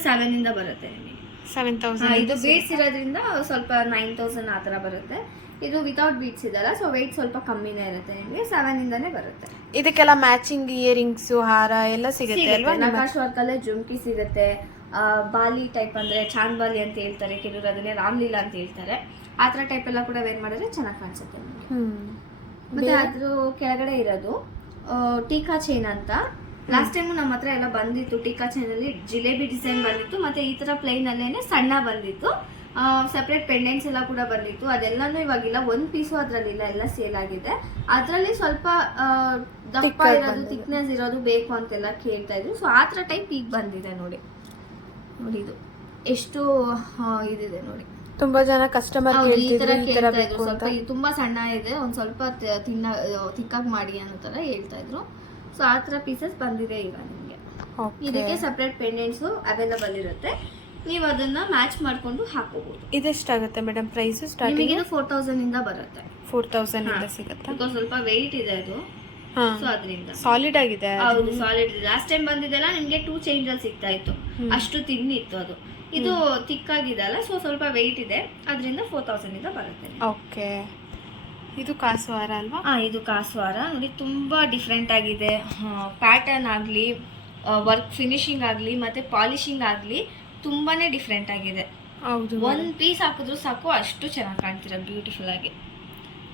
7 ಇಂದ ಬರುತ್ತೆ ನಿಮಗೆ. 7,000. ಇದು ಬೀಡ್ಸ್ ಇರೋದ್ರಿಂದ ಸ್ವಲ್ಪ 9,000 ಆ ಥರ ಬರುತ್ತೆ. ಇದು ವಿತೌಟ್ ಬೀಡ್ಸ್ ಇದಲ್ಲ, ಸೊ ವೆಯ್ಟ್ ಸ್ವಲ್ಪ ಕಮ್ಮಿನೇ ಇರುತ್ತೆ ನಿಮಗೆ. 7 ಇಂದಾನೇ ಬರುತ್ತೆ. ಇದಕ್ಕೆಲ್ಲ ಮ್ಯಾಚಿಂಗ್ ಇಯರಿಂಗ್ಸ್, ಹಾರ ಎಲ್ಲ ಸಿಗುತ್ತೆ ಅಲ್ವಾ? ನಕಾಶ್ ವರ್ಕ್ ಅಲ್ಲೇ ಜುಮ್ಕಿ ಸಿಗುತ್ತೆ. ಬಾಲಿ ಟೈಪ್ ಅಂದ್ರೆ ಚಾಂದ್ ಬಾಲಿ ಅಂತ ಹೇಳ್ತಾರೆ, ಕೆಲವರು ಅದನ್ನೇ ರಾಮ್ಲೀಲಾ ಅಂತ ಹೇಳ್ತಾರೆ. ಆ ಥರ ಟೈಪ್ ಎಲ್ಲ ಕೂಡ ವೇರ್ ಮಾಡಿದ್ರೆ ಚೆನ್ನಾಗಿ ಕಾಣಿಸುತ್ತೆ ನಿಮಗೆ. ಮತ್ತೆ ಅದ್ರ ಕೆಳಗಡೆ ಇರೋದು ಟೀಕಾ ಚೈನ್ ಅಂತ. ಲಾಸ್ಟ್ ಟೈಮು ನಮ್ಮ ಹತ್ರ ಎಲ್ಲ ಬಂದಿತ್ತು. ಟೀಕಾ ಚೈನ್ ಅಲ್ಲಿ ಜಿಲೇಬಿ ಡಿಸೈನ್ ಬಂದಿತ್ತು, ಮತ್ತೆ ಈ ತರ ಪ್ಲೈನ್ ಅಲ್ಲೇನೆ ಸಣ್ಣ ಬಂದಿತ್ತು. ಸೆಪರೇಟ್ ಪೆಂಡೆಂಟ್ಸ್ ಎಲ್ಲ ಕೂಡ ಬಂದಿತ್ತು. ಅದೆಲ್ಲಾನು ಇವಾಗಿಲ್ಲ, ಒಂದ್ ಪೀಸು ಅದ್ರಲ್ಲಿಲ್ಲ, ಎಲ್ಲ ಸೇಲ್ ಆಗಿದೆ. ಅದ್ರಲ್ಲಿ ಸ್ವಲ್ಪ ದಪ್ಪ ಇರೋದು, ಥಿಕ್ನೆಸ್ ಇರೋದು ಬೇಕು ಅಂತೆಲ್ಲ ಕೇಳ್ತಾ ಇದ್ರು. ಸೊ ಆ ತರ ಟೈಪ್ ಈಗ ಬಂದಿದೆ ನೋಡಿ. ನೋಡಿ ಇದು ಎಷ್ಟು ಇದಿದೆ ನೋಡಿ. ತುಂಬಾ ಜನ ಕಸ್ಟಮರ್ ಸ್ವಲ್ಪ ತುಂಬಾ ಸಣ್ಣ ಇದೆ, ಒಂದ್ ಸ್ವಲ್ಪ ತಿಕ್ಕಾಗಿ ಮಾಡಿ ಅನ್ನೋ ತರ ಹೇಳ್ತಾ ಇದ್ರು. ಸೊ ಆ ತರ ಪೀಸಸ್ ಬಂದಿದೆ ಈಗ ನಿಮ್ಗೆ. ಇದಕ್ಕೆ ಸಪರೇಟ್ ಪೆಂಡೆಂಟ್ಸ್ ಅವೈಲಬಲ್ ಇರುತ್ತೆ, ನೀವು ಅದನ್ನ ಮ್ಯಾಚ್ ಮಾಡ್ಕೊಂಡು ಹಾಕೋಬಹುದು. ಇದೆಷ್ಟಾಗುತ್ತೆ ಮೇಡಮ್ ಪ್ರೈಸ್ ಸ್ಟಾರ್ಟಿಂಗ್? ನಿಮಗೆ 4,000 ಇಂದ ಬರುತ್ತೆ. 4,000 ಇಂದ ಸಿಗುತ್ತೆ. ಬಿಕಾಸ್ ಸ್ವಲ್ಪ ವೆಯ್ಟ್ ಇದೆ ಅದು, ಸೊ ಅದರಿಂದ ಸಾಲಿಡ್ ಆಗಿದೆ. ಹೌದು, ಸಾಲಿಡ್ ಇದೆ. ಲಾಸ್ಟ್ ಟೈಮ್ ಬಂದಿದ್ದೆಲ್ಲ ನಿಮ್ಗೆ 2 ಚೇಂಜ್ ಅಲ್ಲಿ ಸಿಗ್ತಾ ಇತ್ತು, ಅಷ್ಟು ತಿನ್ನಿತ್ತು ಅದು. ಇದು ಥಿಕ್ ಆಗಿದೆ ಅಲ್ಲ, ಸೊ ಸ್ವಲ್ಪ ವೆಯ್ಟ್ ಇದೆ, ಅದರಿಂದ 4,000 ಇಂದ ಬರುತ್ತೆ. ಓಕೆ, ಇದು ಕಾಸುವಾರ ಅಲ್ವಾ? ಇದು ಕಾಸುವಾರ ನೋಡಿ, ತುಂಬಾ ಡಿಫ್ರೆಂಟ್ ಆಗಿದೆ. ಪ್ಯಾಟರ್ನ್ ಆಗಲಿ, ವರ್ಕ್ ಫಿನಿಶಿಂಗ್ ಆಗಲಿ, ಮತ್ತೆ ಪಾಲಿಶಿಂಗ್ ಆಗಲಿ ತುಂಬಾನೇ ಡಿಫ್ರೆಂಟ್ ಆಗಿದೆ. ಹೌದು, ಒಂದ್ ಪೀಸ್ ಹಾಕಿದ್ರು ಸಾಕು, ಅಷ್ಟು ಚೆನ್ನಾಗಿ ಕಾಣ್ತೀರ ಬ್ಯೂಟಿಫುಲ್ ಆಗಿ.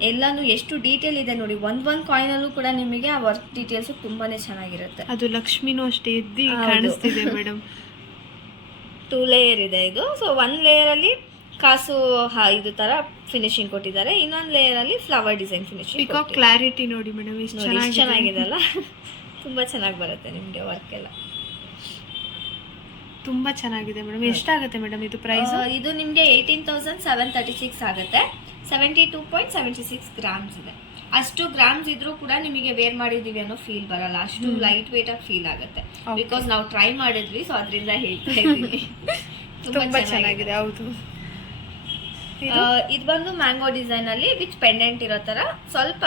ಎಲ್ಲಾನು ಎಷ್ಟು ಡೀಟೇಲ್ ಇದೆ ನೋಡಿ. ಒಂದ್ ಕಾಯಿನ್ ಅಲ್ಲೂ ಕೂಡ ನಿಮಗೆ ಆ ವರ್ಕ್ ಡೀಟೇಲ್ಸ್ ತುಂಬಾನೇ ಚೆನ್ನಾಗಿರುತ್ತೆ. ಅದು ಲಕ್ಷ್ಮಿನೂ ಅಷ್ಟೇ ಎದ್ದಿ ಕಾಣಿಸ್ತಿದೆ ಮೇಡಮ್. 2 ಲೇಯರ್ ಇದೆ ಇದು. ಸೊ 1 ಲೇಯರ್ ಅಲ್ಲಿ ಕಾಸು ಇದು ತರ ಫಿನಿಶಿಂಗ್ ಕೊಟ್ಟಿದ್ದಾರೆ, ಇನ್ನೊಂದು ಲೇಯರ್ ಅಲ್ಲಿ flower design finishing. Peacock clarity ನೋಡಿ ಮೇಡಮ್, ಎಷ್ಟು ಚೆನ್ನಾಗಿದೆ ಅಲ್ಲ? ತುಂಬಾ ಚೆನ್ನಾಗಿ ಬರುತ್ತೆ ನಿಮ್ಗೆ ವರ್ಕ್ ಎಲ್ಲ. ತುಂಬಾ ಚೆನ್ನಾಗಿದೆ ಮೇಡಮ್. ಎಷ್ಟಾಗುತ್ತೆ ಮೇಡಮ್ ಇದು ಪ್ರೈಸ್? ಇದು ನಿಮ್ಗೆ 18,736 ಆಗುತ್ತೆ. 72.76 ಗ್ರಾಮ್ಸ್ ಇದೆ. ಅಷ್ಟು ಗ್ರಾಮ್ಸ್ ಇದ್ರೂ ಕೂಡ ನಿಮಗೆ ವೇರ್ ಮಾಡಿದೀವಿ ಅನ್ನೋ ಫೀಲ್ ಬರಲ್ಲ, ಅಷ್ಟು ಲೈಟ್ ವೇಟ್ ಆಗಿ ಫೀಲ್ ಆಗುತ್ತೆ. ಬಿಕಾಸ್ ನಾವು ಟ್ರೈ ಮಾಡಿದ್ವಿ, ಸೊ ಅದರಿಂದ ಹೇಳ್ತಾ ಇದ್ದೀನಿ. ತುಂಬಾ ಚೆನ್ನಾಗಿದೆ. ಹೌದು, ಇದು ಬಂದು ಮ್ಯಾಂಗೋ ಡಿಸೈನ್ ಅಲ್ಲಿ ವಿತ್ ಪೆಂಡೆಂಟ್ ಇರೋ ತರ. ಸ್ವಲ್ಪ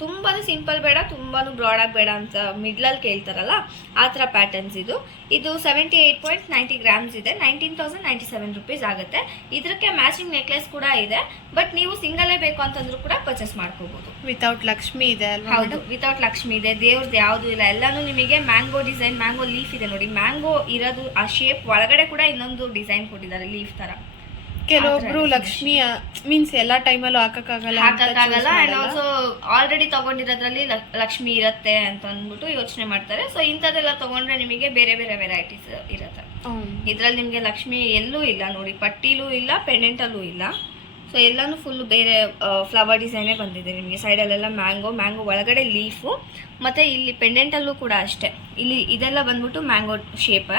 ತುಂಬಾನು ಸಿಂಪಲ್ ಬೇಡ, ತುಂಬಾನು ಬ್ರಾಡ್ ಆಗಿ ಬೇಡ ಅಂತ ಮಿಡ್ಲ್ ಅಲ್ಲಿ ಕೇಳ್ತಾರಲ್ಲ, ಆ ತರ ಪ್ಯಾಟರ್ನ್ಸ್ ಇದು. ಇದು 78.90 ಗ್ರಾಮ್ಸ್ ಇದೆ. 19,097 rupees ಆಗುತ್ತೆ. ಇದಕ್ಕೆ ಮ್ಯಾಚಿಂಗ್ ನೆಕ್ಲೆಸ್ ಕೂಡ ಇದೆ, ಬಟ್ ನೀವು ಸಿಂಗಲೇ ಬೇಕು ಅಂತಂದ್ರೂ ಕೂಡ ಪರ್ಚೇಸ್ ಮಾಡ್ಕೋಬಹುದು. ವಿತೌಟ್ ಲಕ್ಷ್ಮಿ ಇದೆ ಅಲ್ವಾ? ಹೌದು, ವಿತೌಟ್ ಲಕ್ಷ್ಮಿ ಇದೆ. ದೇವ್ರದ್ದು ಯಾವುದು ಇಲ್ಲ, ಎಲ್ಲಾನು ನಿಮಗೆ ಮ್ಯಾಂಗೋ ಡಿಸೈನ್, ಮ್ಯಾಂಗೋ ಲೀಫ್ ಇದೆ ನೋಡಿ. ಮ್ಯಾಂಗೋ ಇರೋದು ಆ ಶೇಪ್ ಒಳಗಡೆ ಕೂಡ ಇನ್ನೊಂದು ಡಿಸೈನ್ ಕೊಟ್ಟಿದ್ದಾರೆ ಲೀಫ್ ತರ. ಕೆಲವೊಬ್ರು ಲಕ್ಷ್ಮಿ ಮೀನ್ಸ್ ಎಲ್ಲಾ ಟೈಮಲ್ಲೂ ಹಾಕಕ್ಕಾಗಲ್ಲ. ಅಂಡ್ ಆಲ್ಸೋ ಆಲ್ರೆಡಿ ತಗೊಂಡಿರೋದ್ರಲ್ಲಿ ಲಕ್ಷ್ಮಿ ಇರತ್ತೆ ಅಂತ ಅಂದ್ಬಿಟ್ಟು ಯೋಚನೆ ಮಾಡ್ತಾರೆ. ಸೊ ಇಂಥದ್ದೆಲ್ಲ ತಗೊಂಡ್ರೆ ನಿಮಗೆ ಬೇರೆ ಬೇರೆ ವೆರೈಟೀಸ್ ಇರತ್ತೆ. ಇದ್ರಲ್ಲಿ ನಿಮ್ಗೆ ಲಕ್ಷ್ಮಿ ಎಲ್ಲೂ ಇಲ್ಲ ನೋಡಿ, ಪಟ್ಟಿಲೂ ಇಲ್ಲ, ಪೆಂಡೆಂಟ್ ಅಲ್ಲೂ ಇಲ್ಲ. ಸೊ ಎಲ್ಲಾನು ಫುಲ್ ಬೇರೆ ಫ್ಲವರ್ ಡಿಸೈನೇ ಬಂದಿದೆ ನಿಮಗೆ. ಸೈಡಲ್ಲೆಲ್ಲ ಮ್ಯಾಂಗೋ ಒಳಗಡೆ ಲೀಫು, ಮತ್ತೆ ಇಲ್ಲಿ ಪೆಂಡೆಂಟ್ ಅಲ್ಲೂ ಕೂಡ ಅಷ್ಟೇ. ಇಲ್ಲಿ ಇದೆಲ್ಲ ಬಂದ್ಬಿಟ್ಟು ಮ್ಯಾಂಗೋ ಶೇಪ್,